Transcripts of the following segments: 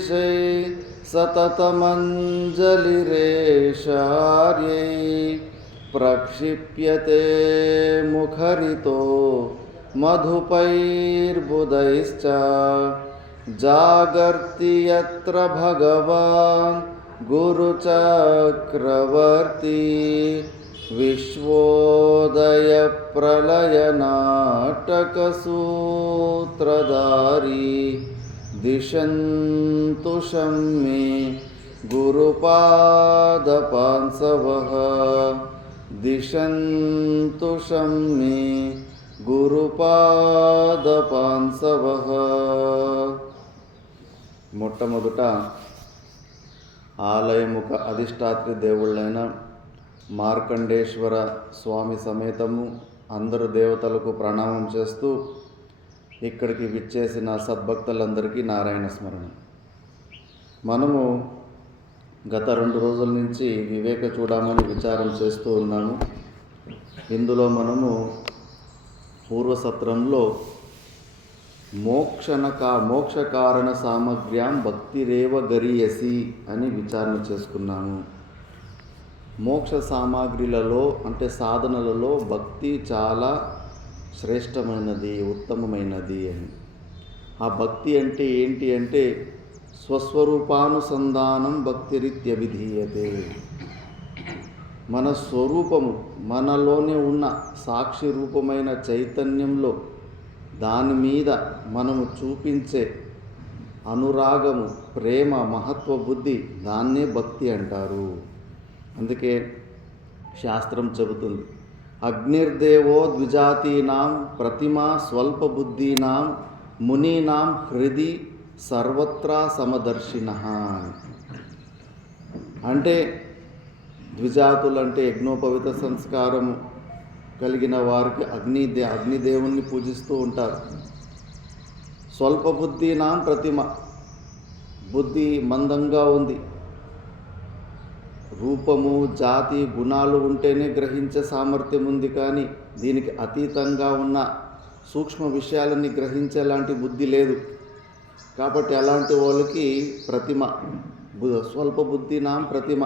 दिशै सततमञ्जलिरेशार्यै प्रक्षिप्यते मुखरितो मधुपैर्बुधैश्च जागर्ति यत्र भगवान् गुरुचक्रवर्ती विश्वोदयप्रलयनाटकसूत्रधारी दिशन्तु शम्मे गुरुपादपांसवः दिशन्तु शम्मे గురుపాదపాంసవః. మొట్టమొదట ఆలయముఖ అధిష్టాత్రి దేవుళ్ళైన మార్కండేశ్వర స్వామి సమేతము అందరు దేవతలకు ప్రణామం చేస్తూ ఇక్కడికి విచ్చేసిన సద్భక్తులందరికీ నారాయణ స్మరణ. మనము గత 2 రోజుల నుంచి వివేక చూడమని విచారం చేస్తూ ఉన్నాము. ఇందులో మనము పూర్వసత్రంలో మోక్ష కారణ సామగ్ర్యాం భక్తిరేవ గరీయసి అని విచారణ చేసుకున్నాము. మోక్ష సామాగ్రిలలో అంటే సాధనలలో భక్తి చాలా శ్రేష్టమైనది, ఉత్తమమైనది అని. ఆ భక్తి అంటే ఏంటి అంటే స్వస్వరూపానుసంధానం భక్తిరిత్యభిధీయతే. మన స్వరూపము, మనలోనే ఉన్న సాక్షి రూపమైన చైతన్యంలో దాని మీద మనము చూపించే అనురాగము, ప్రేమ, మహత్వ బుద్ధి, దాన్నే భక్తి అంటారు. అందుకే శాస్త్రం చెబుతుంది, అగ్నిర్దేవో ద్విజాతీనాం ప్రతిమా స్వల్పబుద్ధీనాం మునీనాం హృది సర్వత్రా సమదర్శినః. అంటే ద్విజాతులంటే యజ్ఞోపవిత సంస్కారము కలిగిన వారికి అగ్నిదేవుణ్ణి పూజిస్తూ ఉంటారు. స్వల్ప బుద్ధినాం ప్రతిమ, బుద్ధి మందంగా ఉంది, రూపము, జాతి, గుణాలు ఉంటేనే గ్రహించే సామర్థ్యం ఉంది, కానీ దీనికి అతీతంగా ఉన్న సూక్ష్మ విషయాలని గ్రహించేలాంటి బుద్ధి లేదు. కాబట్టి అలాంటి వాళ్ళకి ప్రతిమ, స్వల్ప బుద్ధినాం ప్రతిమ,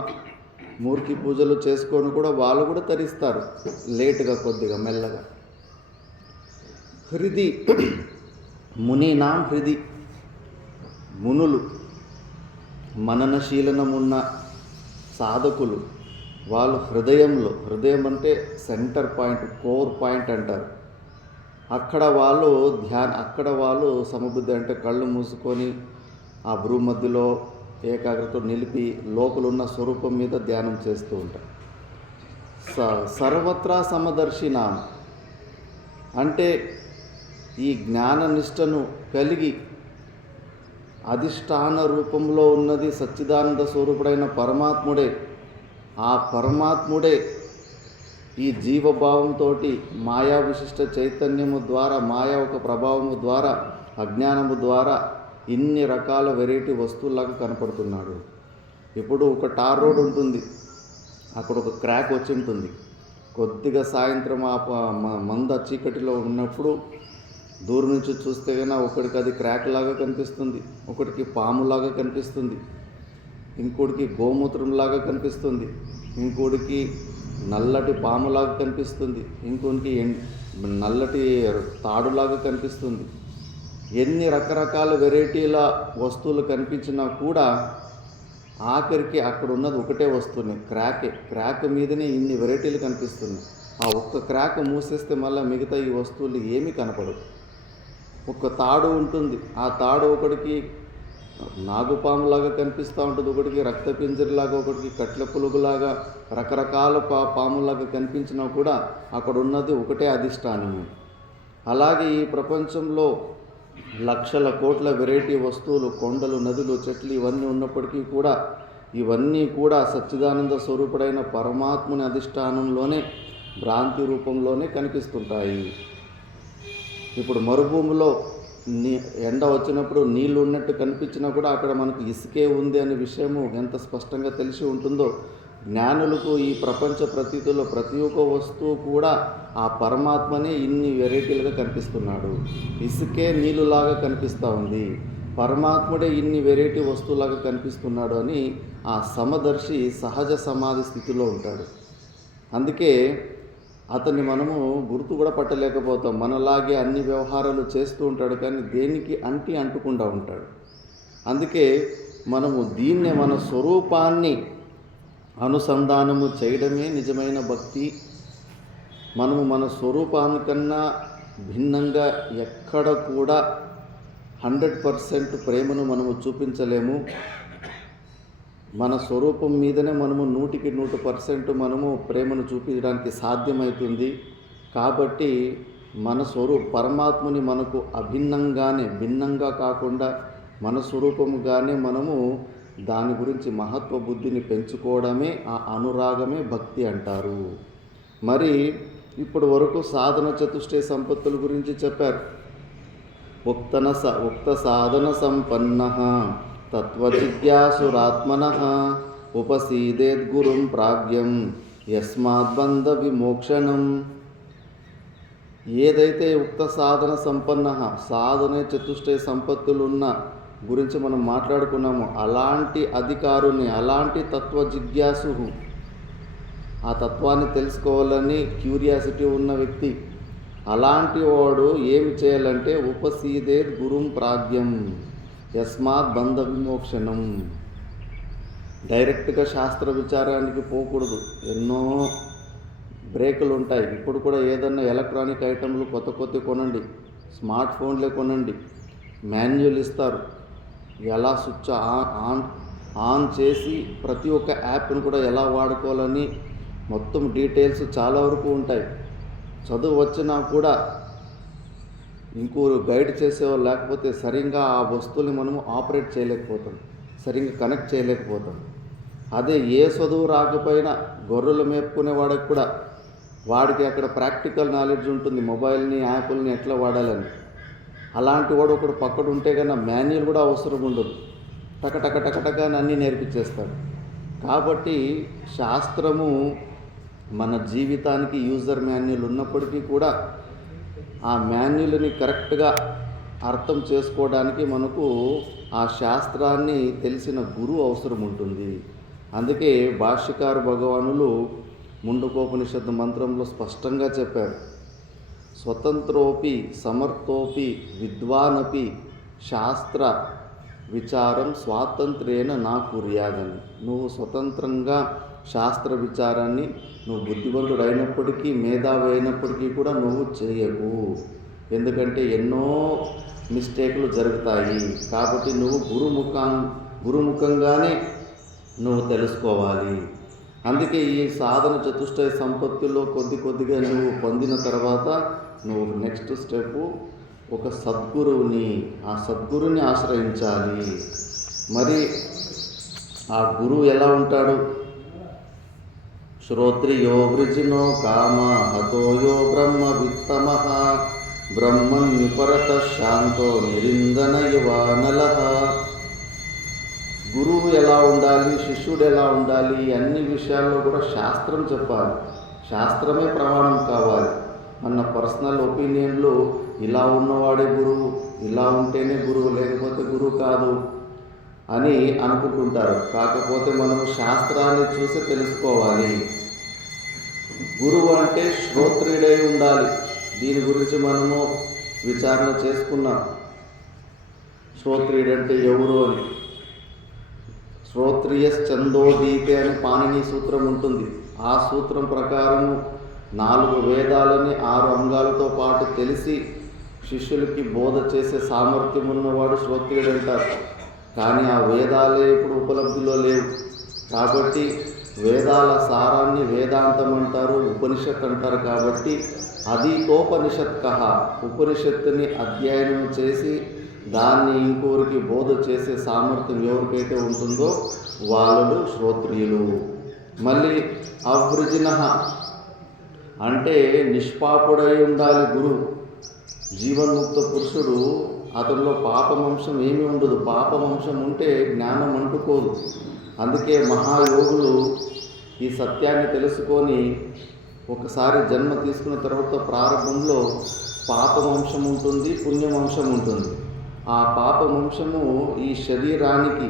మూర్తి పూజలు చేసుకొని కూడా వాళ్ళు కూడా తరిస్తారు, లేటుగా, కొద్దిగా మెల్లగా. హృది మునీనాం హృది, మునులు, మననశీలనమున్న సాధకులు, వాళ్ళు హృదయంలో, హృదయం అంటే సెంటర్ పాయింట్, కోర్ పాయింట్ అంటారు. అక్కడ వాళ్ళు సమబుద్ధి అంటే కళ్ళు మూసుకొని ఆ భ్రూమధ్యలో ఏకాగ్రత నిలిపి లోపలున్న స్వరూపం మీద ధ్యానం చేస్తూ ఉంటారు. సర్వత్రా సమదర్శినాం అంటే ఈ జ్ఞాననిష్టను కలిగి అధిష్టాన రూపంలో ఉన్నది సచ్చిదానంద స్వరూపుడైన పరమాత్ముడే. ఆ పరమాత్ముడే ఈ జీవభావంతో మాయా విశిష్ట చైతన్యము ద్వారా, మాయా ఒక ప్రభావము ద్వారా, అజ్ఞానము ద్వారా ఇన్ని రకాల వెరైటీ వస్తువులాగా కనపడుతున్నాడు. ఇప్పుడు ఒక టార్ రోడ్ ఉంటుంది, అక్కడ ఒక క్రాక్ వచ్చి ఉంటుంది. కొద్దిగా సాయంత్రం మంద చీకటిలో ఉన్నప్పుడు దూరం నుంచి చూస్తే కన్నా ఒకడికి అది క్రాక్ లాగా కనిపిస్తుంది, ఒకటికి పాములాగా కనిపిస్తుంది, ఇంకోటికి గోమూత్రంలాగా కనిపిస్తుంది, ఇంకోటికి నల్లటి పాములాగా కనిపిస్తుంది, ఇంకోటికి నల్లటి తాడులాగా కనిపిస్తుంది. ఎన్ని రకరకాల వెరైటీల వస్తువులు కనిపించినా కూడా ఆఖరికి అక్కడ ఉన్నది ఒకటే వస్తువుని, క్రాక్ మీదనే ఇన్ని వెరైటీలు కనిపిస్తున్నాయి. ఆ ఒక్క క్రాక్ మూసేస్తే మళ్ళీ మిగతా ఈ వస్తువులు ఏమీ కనపడవు. ఒక తాడు ఉంటుంది, ఆ తాడు ఒకటికి నాగుపాములాగా కనిపిస్తూ ఉంటుంది, ఒకటికి రక్తపింజరిలాగా, ఒకటికి కట్ల పులుగులాగా, రకరకాల పాములాగా కనిపించినా కూడా అక్కడ ఉన్నది ఒకటే అధిష్టానము. అలాగే ఈ ప్రపంచంలో లక్షల కోట్ల వెరైటీ వస్తువులు, కొండలు, నదులు, చెట్లు ఇవన్నీ ఉన్నప్పటికీ కూడా ఇవన్నీ కూడా సచ్చిదానంద స్వరూపుడైన పరమాత్ముని అధిష్టానంలోనే, భ్రాంతి రూపంలోనే కనిపిస్తుంటాయి. ఇప్పుడు మరుభూమిలో ఎండ వచ్చినప్పుడు నీళ్లు ఉన్నట్టు కనిపించినా కూడా అక్కడ మనకు ఇసుకే ఉంది అనే విషయము ఎంత స్పష్టంగా తెలిసి ఉంటుందో, జ్ఞానులకు ఈ ప్రపంచ ప్రతీతిలో ప్రతి ఒక్క వస్తువు కూడా ఆ పరమాత్మనే ఇన్ని వెరైటీలుగా కనిపిస్తున్నాడు. ఇసుకే నీళ్ళులాగా కనిపిస్తూ ఉంది, పరమాత్ముడే ఇన్ని వెరైటీ వస్తువులాగా కనిపిస్తున్నాడు అని ఆ సమదర్శి సహజ సమాధి స్థితిలో ఉంటాడు. అందుకే అతన్ని మనము గుర్తు కూడా పట్టలేకపోతాం. మనలాగే అన్ని వ్యవహారాలు చేస్తూ ఉంటాడు, కానీ దేనికి అంటుకుండా ఉంటాడు. అందుకే మనము దీన్నే మన స్వరూపాన్ని అనుసంధానము చేయడమే నిజమైన భక్తి. మనము మన స్వరూపానికన్నా భిన్నంగా ఎక్కడ కూడా 100% ప్రేమను మనము చూపించలేము. మన స్వరూపం మీదనే మనము 100% మనము ప్రేమను చూపించడానికి సాధ్యమవుతుంది. కాబట్టి మన పరమాత్ముని మనకు భిన్నంగా కాకుండా మన స్వరూపముగానే మనము దాని గురించి మహత్వ బుద్ధిని పెంచుకోవడమే, ఆ అనురాగమే భక్తి అంటారు. మరి ఇప్పటి వరకు సాధన చతుష్టయ సంపత్తుల గురించి చెప్పారు. ఉక్త సాధన సంపన్న తత్వజిజ్ఞాసురాత్మన ఉపసీదేద్గురుం ప్రాజ్ఞం యస్మాద్బంధ విమోక్షణం. ఏదైతే ఉక్త సాధన సంపన్న సాధన చతుష్టయ సంపత్తులున్న గురించి మనం మాట్లాడుకున్నాము, అలాంటి అధికారుని, అలాంటి తత్వ జిజ్ఞాసు, ఆ తత్వాన్ని తెలుసుకోవాలని క్యూరియాసిటీ ఉన్న వ్యక్తి, అలాంటి వాడు ఏమి చేయాలంటే ఉపసీదేద్ గురుం ప్రాజ్ఞం యస్మాత్ బంధ విమోక్షణం. డైరెక్ట్గా శాస్త్ర విచారానికి పోకూడదు. ఎన్నో బ్రేకులు ఉంటాయి. ఇప్పుడు కూడా ఏదన్నా ఎలక్ట్రానిక్ ఐటెంలు కొత్త కొనండి, స్మార్ట్ ఫోన్లే కొనండి, మాన్యువల్ ఇస్తారు. ఎలా స్విచ్ ఆన్ చేసి ప్రతి ఒక్క యాప్ను కూడా ఎలా వాడుకోవాలని మొత్తం డీటెయిల్స్ చాలా వరకు ఉంటాయి. చదువు వచ్చినా కూడా ఇంకో గైడ్ చేసేవాళ్ళు లేకపోతే సరిగ్గా ఆ వస్తువుని మనము ఆపరేట్ చేయలేకపోతాం, సరిగ్గా కనెక్ట్ చేయలేకపోతాం. అదే ఏ చదువు రాకపోయినా గొర్రెలు మేపుకునే వాడికి కూడా వాడికి అక్కడ ప్రాక్టికల్ నాలెడ్జ్ ఉంటుంది, మొబైల్ని యాప్ని ఎట్లా వాడాలని. అలాంటి వాడు ఒకడు పక్కడు ఉంటే కన్నా మాన్యువల్ కూడా అవసరం ఉండదు, టక అని అన్నీ నేర్పించేస్తాడు. కాబట్టి శాస్త్రము మన జీవితానికి యూజర్ మాన్యువల్ ఉన్నప్పటికీ కూడా ఆ మాన్యువల్ని కరెక్ట్గా అర్థం చేసుకోవడానికి మనకు ఆ శాస్త్రాన్ని తెలిసిన గురువు అవసరం ఉంటుంది. అందుకే భాష్యకారు భగవానులు ముండకోపనిషత్తు మంత్రంలో స్పష్టంగా చెప్పారు, స్వతంత్రోపి సమర్థోపి విద్వానపి శాస్త్ర విచారం స్వాతంత్ర్యేన నా కుర్యాదని. నువ్వు స్వతంత్రంగా శాస్త్ర విచారాన్ని నువ్వు బుద్ధివంతుడు అయినప్పటికీ, మేధావి అయినప్పటికీ కూడా నువ్వు చేయకు. ఎందుకంటే ఎన్నో మిస్టేక్లు జరుగుతాయి. కాబట్టి నువ్వు గురుముఖంగానే నువ్వు తెలుసుకోవాలి. అందుకే ఈ సాధన చతుష్టయ సంపత్తిలో కొద్దిగా నువ్వు పొందిన తర్వాత నువ్వు నెక్స్ట్ స్టెప్ ఒక ఆ సద్గురుని ఆశ్రయించాలి. మరి ఆ గురువు ఎలా ఉంటాడు? శ్రోత్రియో వృజినో కామ హతోయో బ్రహ్మ విత్తమః బ్రహ్మన్యుపరత శాంతో నిరిందన యువానలః. గురువు ఎలా ఉండాలి, శిష్యుడు ఎలా ఉండాలి, అన్ని విషయాల్లో కూడా శాస్త్రం చెప్పాలి. శాస్త్రమే ప్రమాణం కావాలి. మన పర్సనల్ ఒపీనియన్లు ఇలా ఉన్నవాడే గురువు, ఇలా ఉంటేనే గురువు, లేకపోతే గురువు కాదు అని అనుకుంటుంటారు. కాకపోతే మనం శాస్త్రాన్ని చూసి తెలుసుకోవాలి. గురువు అంటే శ్రోత్రియుడై ఉండాలి. దీని గురించి మనము విచారణ చేసుకున్నాం. శ్రోత్రియుడంటే ఎవరు అని. శ్రోత్రియశ్చందోదీతే అని పాణిని సూత్రం ఉంటుంది. ఆ సూత్రం ప్రకారం 4 వేదాలని 6 అంగాలతో పాటు తెలిసి శిష్యులకి బోధ చేసే సామర్థ్యం ఉన్నవాడు శ్రోత్రియుడు అంటారు. కానీ ఆ వేదాలే ఇప్పుడు ఉపలబ్ధిలో లేవు. కాబట్టి వేదాల సారాన్ని వేదాంతం అంటారు, ఉపనిషత్ అంటారు. కాబట్టి అధీతోపనిషత్కః, ఉపనిషత్తుని అధ్యయనం చేసి దాన్ని ఇంకోరికి బోధ చేసే సామర్థ్యం ఎవరికైతే ఉంటుందో వాళ్ళు శ్రోత్రియులు. మళ్ళీ అవృజినః అంటే నిష్పాపుడై ఉండాలి గురువు. జీవన్ముక్త పురుషుడు, అతనిలో పాపవంశం ఏమీ ఉండదు. పాపవంశం ఉంటే జ్ఞానం అంటుకోదు. అందుకే మహాయోగులు ఈ సత్యాన్ని తెలుసుకొని ఒకసారి జన్మ తీసుకున్న తర్వాత ప్రారంభంలో పాపవంశం ఉంటుంది, పుణ్యవంశం ఉంటుంది. ఆ పాప వంశము ఈ శరీరానికి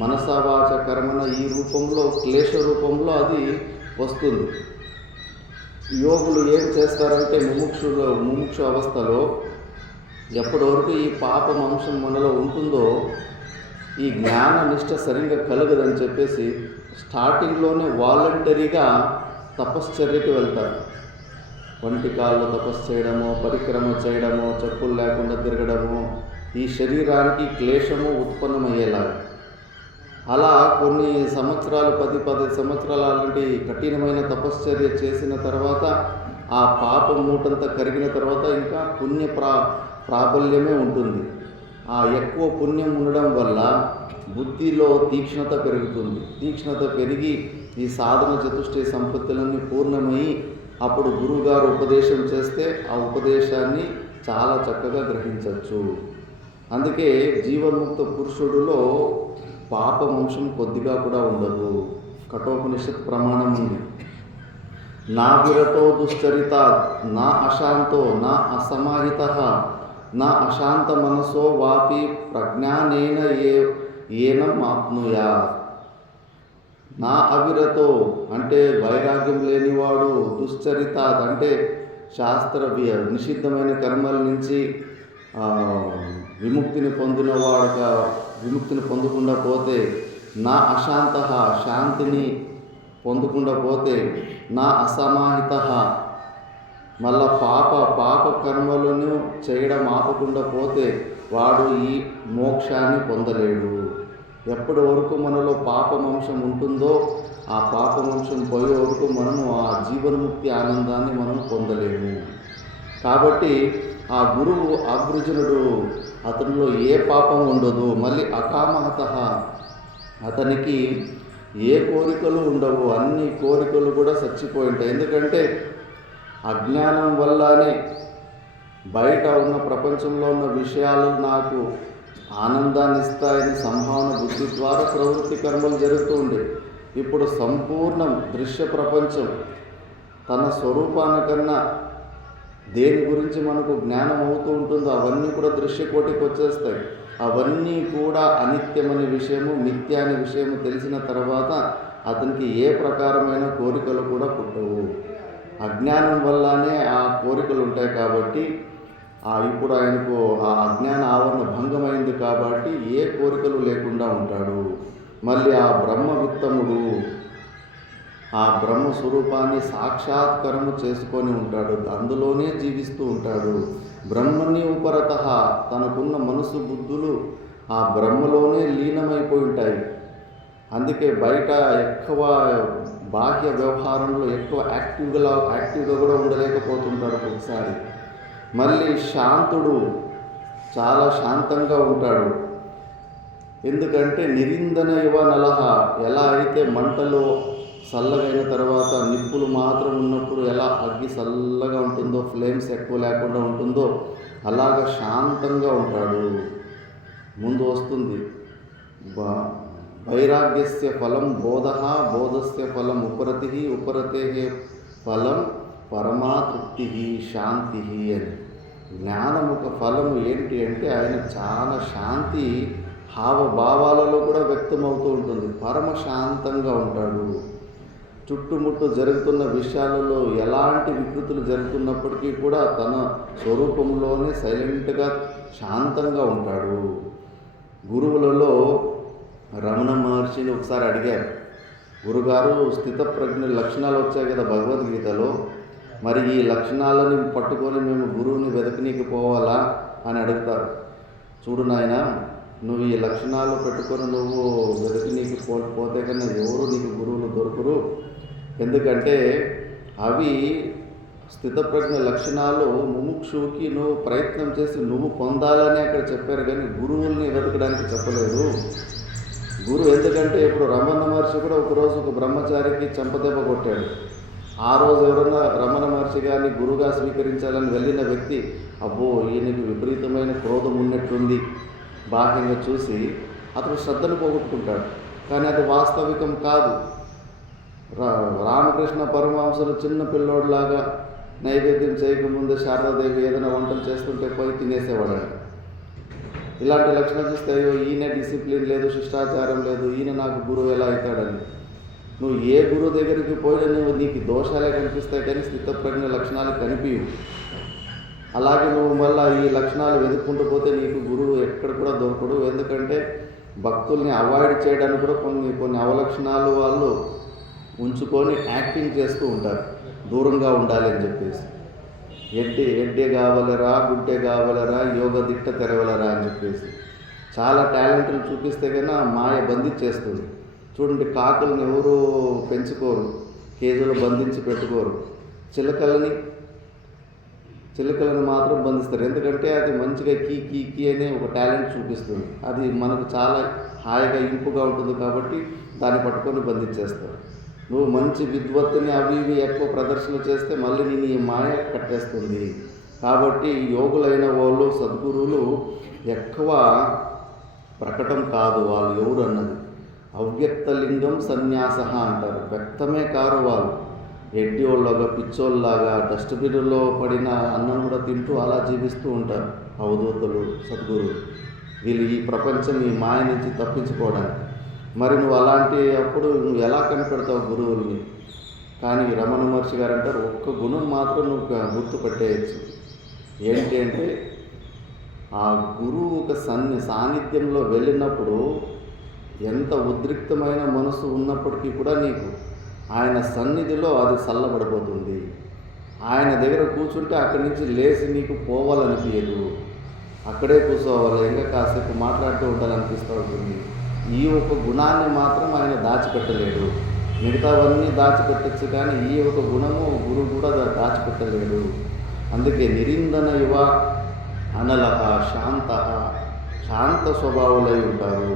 మనసావాచ కర్మన ఈ రూపంలో క్లేశ రూపంలో అది వస్తుంది. యోగులు ఏం చేస్తారంటే ముముక్షు అవస్థలో ఎప్పటి వరకు ఈ పాప వంశం మనలో ఉంటుందో ఈ జ్ఞాన నిష్ట సరిగ్గా కలగదని చెప్పేసి స్టార్టింగ్లోనే వాలంటరీగా తపశ్చర్యకి వెళ్తారు. వంటి కాళ్ళు తపస్సు చేయడము, పరిక్రమ చేయడము, చెప్పులు లేకుండా తిరగడము, ఈ శరీరానికి క్లేశము ఉత్పన్నమయ్యేలాగా. అలా కొన్ని సంవత్సరాలు 10 సంవత్సరాలు అలాంటి కఠినమైన తపశ్చర్య చేసిన తర్వాత ఆ పాపం మూటంతా కరిగిన తర్వాత ఇంకా ప్రాబల్యమే ఉంటుంది. ఆ ఎక్కువ పుణ్యం ఉండడం వల్ల బుద్ధిలో తీక్ష్ణత పెరుగుతుంది. తీక్ష్ణత పెరిగి ఈ సాధన చతుష్టయ సంపత్తులన్నీ పూర్ణమై అప్పుడు గురువుగారు ఉపదేశం చేస్తే ఆ ఉపదేశాన్ని చాలా చక్కగా గ్రహించవచ్చు. అందుకే జీవన్ముక్త పురుషుడిలో పాప వంశం కొద్దిగా కూడా ఉండదు. కఠోపనిషత్ ప్రమాణం ఉంది. నా విరతో దుశ్చరిత, నా అశాంతో, నా అసమాహిత, నా అశాంత మనసో వాపి ప్రజ్ఞానేన ఏనం ఆప్నుయా. నా అవిరతో అంటే వైరాగ్యం లేనివాడు, దుశ్చరిత అంటే శాస్త్ర నిషిద్ధమైన కర్మల నుంచి విముక్తిని పొందకుండా పోతే, నా అశాంత శాంతిని పొందకుండా పోతే, నా అసమాహిత మళ్ళా పాప కర్మలను చేయడం ఆపకుండా పోతే వాడు ఈ మోక్షాన్ని పొందలేడు. ఎప్పటి వరకు మనలో పాపవంశం ఉంటుందో ఆ పాపవంశం పోయే వరకు మనము ఆ జీవన్ముక్తి ఆనందాన్ని మనం పొందలేము. కాబట్టి ఆ గురువు అగ్రజనుడు అతనిలో ఏ పాపం ఉండదు. మళ్ళీ అకామహత, అతనికి ఏ కోరికలు ఉండవు. అన్ని కోరికలు కూడా చచ్చిపోయి ఉంటాయి. ఎందుకంటే అజ్ఞానం వల్లనే బయట ఉన్న ప్రపంచంలో ఉన్న విషయాలు నాకు ఆనందాన్ని ఇస్తాయని సంభావన బుద్ధి ద్వారా ప్రవృత్తి కర్మలు జరుగుతూ ఉండే. ఇప్పుడు సంపూర్ణం దృశ్య ప్రపంచం తన స్వరూపానికన్నా దేని గురించి మనకు జ్ఞానం అవుతూ ఉంటుందో అవన్నీ కూడా దృశ్యకోటికి వచ్చేస్తాయి. అవన్నీ కూడా అనిత్యమనే విషయము, నిత్య అనే విషయము తెలిసిన తర్వాత అతనికి ఏ ప్రకారమైన కోరికలు కూడా పుట్టవు. అజ్ఞానం వల్లనే ఆ కోరికలు ఉంటాయి. కాబట్టి ఇప్పుడు ఆయనకు ఆ అజ్ఞాన ఆవరణ భంగమైంది కాబట్టి ఏ కోరికలు లేకుండా ఉంటాడు. మళ్ళీ ఆ బ్రహ్మవిత్తముడు ఆ బ్రహ్మ స్వరూపాన్ని సాక్షాత్కరము చేసుకొని ఉంటాడు. అందులోనే జీవిస్తూ ఉంటాడు. బ్రహ్మని ఉపరత, తనకున్న మనసు బుద్ధులు ఆ బ్రహ్మలోనే లీనమైపోయి ఉంటాయి. అందుకే బయట ఎక్కువ బాహ్య వ్యవహారంలో ఎక్కువ యాక్టివ్గా కూడా ఉండలేకపోతుంటారు ఒకసారి. మళ్ళీ శాంతుడు చాలా శాంతంగా ఉంటాడు. ఎందుకంటే నిరిందన యువ నలహ, ఎలా అయితే మంటలో చల్లగైన తర్వాత నిప్పులు మాత్రం ఉన్నప్పుడు ఎలా అగ్గి చల్లగా ఉంటుందో, ఫ్లేమ్స్ ఎక్కువ లేకుండా ఉంటుందో అలాగా శాంతంగా ఉంటాడు. ముందు వస్తుంది వైరాగ్యస్య ఫలం బోధ, బోధస్య ఫలం ఉపరతి, ఉపరతే ఫలం పరమాతృప్తి శాంతి అని. జ్ఞానం ఒక ఫలము ఏంటి అంటే ఆయన చాలా శాంతి హావభావాలలో కూడా వ్యక్తమవుతూ ఉంటుంది. పరమ శాంతంగా ఉంటాడు. చుట్టుముట్టు జరుగుతున్న విషయాలలో ఎలాంటి వికృతులు జరుగుతున్నప్పటికీ కూడా తన స్వరూపంలోనే సైలెంట్గా శాంతంగా ఉంటాడు. గురువులలో రమణ మహర్షిని ఒకసారి అడిగారు, గురుగారు స్థితప్రజ్ఞ లక్షణాలు వచ్చాయి కదా భగవద్గీతలో, మరి ఈ లక్షణాలను పట్టుకొని మేము గురువుని వెతకనీకి పోవాలా అని అడుగుతారు. చూడు నాయన, నువ్వు ఈ లక్షణాలు పెట్టుకొని నువ్వు వెతకనీకి పోతే కన్నా ఎవరు నీకు గురువులు దొరకరు. ఎందుకంటే అవి స్థితప్రజ్ఞ లక్షణాలు ముముక్షువుకి నువ్వు ప్రయత్నం చేసి నువ్వు పొందాలని అక్కడ చెప్పారు, కానీ గురువుల్ని వెతకడానికి చెప్పలేదు. గురువు ఎందుకంటే ఇప్పుడు రమణ మహర్షి కూడా ఒకరోజు ఒక బ్రహ్మచారికి చెంపదెబ్బ కొట్టాడు. ఆ రోజు ఎవరన్నా రమణ మహర్షి గారిని గురువుగా స్వీకరించాలని వెళ్ళిన వ్యక్తి, అబ్బో ఈయనకి విపరీతమైన క్రోధం ఉన్నట్టుంది బాహ్యంగా చూసి అతను శ్రద్ధను పోగొట్టుకుంటాడు. కానీ అది వాస్తవికం కాదు. రామకృష్ణ పరమహంసలు చిన్న పిల్లోడిలాగా నైవేద్యం చేయకముందే శారదాదేవి ఏదైనా వంటలు చేస్తుంటే పోయి తినేసేవాడు. ఇలాంటి లక్షణాలు చూస్తే అయ్యో ఈయన డిసిప్లిన్ లేదు, శిష్టాచారం లేదు, ఈయన నాకు గురువు ఎలా అవుతాడని. నువ్వు ఏ గురువు దగ్గరికి పోయినా నువ్వు నీకు దోషాలే కనిపిస్తాయి కానీ స్థితప్రజ్ఞ లక్షణాలు కనిపించవు. అలాగే నువ్వు మళ్ళీ ఈ లక్షణాలు వెతుక్కుంటూ పోతే నీకు గురువు ఎక్కడ కూడా దొరకడు. ఎందుకంటే భక్తుల్ని అవాయిడ్ చేయడానికి కూడా కొన్ని అవలక్షణాలు వాళ్ళు ఉంచుకొని యాక్టింగ్ చేస్తూ ఉంటారు, దూరంగా ఉండాలి అని చెప్పేసి. ఎడ్డే కావలరా, గుడ్డే కావలరా, యోగ దిట్ట తెరవలరా అని చెప్పేసి చాలా టాలెంట్లు చూపిస్తే కన్నా మాయ బంధించేస్తుంది. చూడండి, కాకులను ఎవరు పెంచుకోరు, కేజీలో బంధించి పెట్టుకోరు. చిలుకలను మాత్రం బంధిస్తారు. ఎందుకంటే అది మంచిగా కీ అనే ఒక టాలెంట్ చూపిస్తుంది. అది మనకు చాలా హాయిగా ఇంపుగా ఉంటుంది కాబట్టి దాన్ని పట్టుకొని బంధించేస్తారు. నువ్వు మంచి విద్వత్తుని అవి ఇవి ఎక్కువ ప్రదర్శన చేస్తే మళ్ళీ నేను ఈ మాయ కట్టేస్తుంది. కాబట్టి యోగులైన వాళ్ళు, సద్గురువులు ఎక్కువ ప్రకటన కాదు వాళ్ళు ఎవరు అన్నది. అవ్యక్తలింగం సన్యాస అంటారు. వ్యక్తమే కారు వాళ్ళు. ఎడ్డిోళ్ళగా, పిచ్చోళ్ళలాగా డస్ట్బిన్లో పడిన అన్నం కూడా తింటూ అలా జీవిస్తూ ఉంటారు అవధూతలు, సద్గురువులు. వీళ్ళు ఈ ప్రపంచం, ఈ మాయ నుంచి తప్పించుకోవడానికి. మరి నువ్వు అలాంటి అప్పుడు నువ్వు ఎలా కనిపెడతావు గురువుల్ని? కానీ రమణ మహర్షి గారు అంటారు, ఒక్క గుణం మాత్రం నువ్వు గుర్తుపట్టేయచ్చు. ఏంటి అంటే ఆ గురువు ఒక సాన్నిధ్యంలో వెళ్ళినప్పుడు ఎంత ఉద్రిక్తమైన మనసు ఉన్నప్పటికీ కూడా నీకు ఆయన సన్నిధిలో అది చల్లబడిపోతుంది. ఆయన దగ్గర కూర్చుంటే అక్కడి నుంచి లేచి నీకు పోవాలనిపించదు, అక్కడే కూర్చోవాలి, ఇంకా కాసేపు మాట్లాడుతూ ఉండాలనిపిస్తూ ఉంటుంది. ఈ ఒక గుణాన్ని మాత్రం ఆయన దాచిపెట్టలేడు. మిగతావన్నీ దాచిపెట్టచ్చు కానీ ఈ ఒక గుణము గురువు కూడా దాచిపెట్టలేడు. అందుకే నిరిందన యువ అనలహ శాంత స్వభావులై ఉంటారు.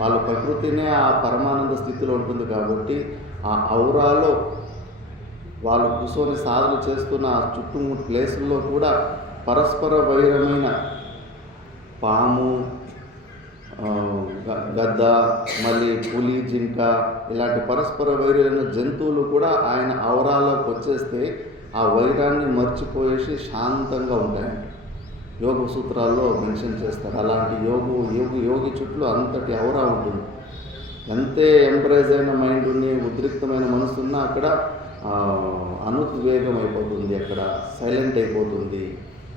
వాళ్ళ ప్రకృతినే ఆ పరమానంద స్థితిలో ఉంటుంది కాబట్టి ఆ ఔరాలో వాళ్ళు కూర్చొని సాధన చేస్తున్న ఆ చుట్టుముట్టు ప్లేసుల్లో కూడా పరస్పర వైరమైన పాము, గద్ద, మళ్ళీ పులి, జింక ఇలాంటి పరస్పర వైరైన జంతువులు కూడా ఆయన ఔరాలోకి వచ్చేస్తే ఆ వైరాన్ని మర్చిపోయేసి శాంతంగా ఉంటాయంట. యోగ సూత్రాల్లో మెన్షన్ చేస్తారు. అలాంటి యోగి చుట్టూ అంతటి ఔరా ఉంటుంది. ఎంతే ఎంప్రైజ్ అయిన మైండ్ ఉన్ని, ఉద్రిక్తమైన మనసు ఉన్నా అక్కడ అనుద్వేగం అయిపోతుంది, అక్కడ సైలెంట్ అయిపోతుంది.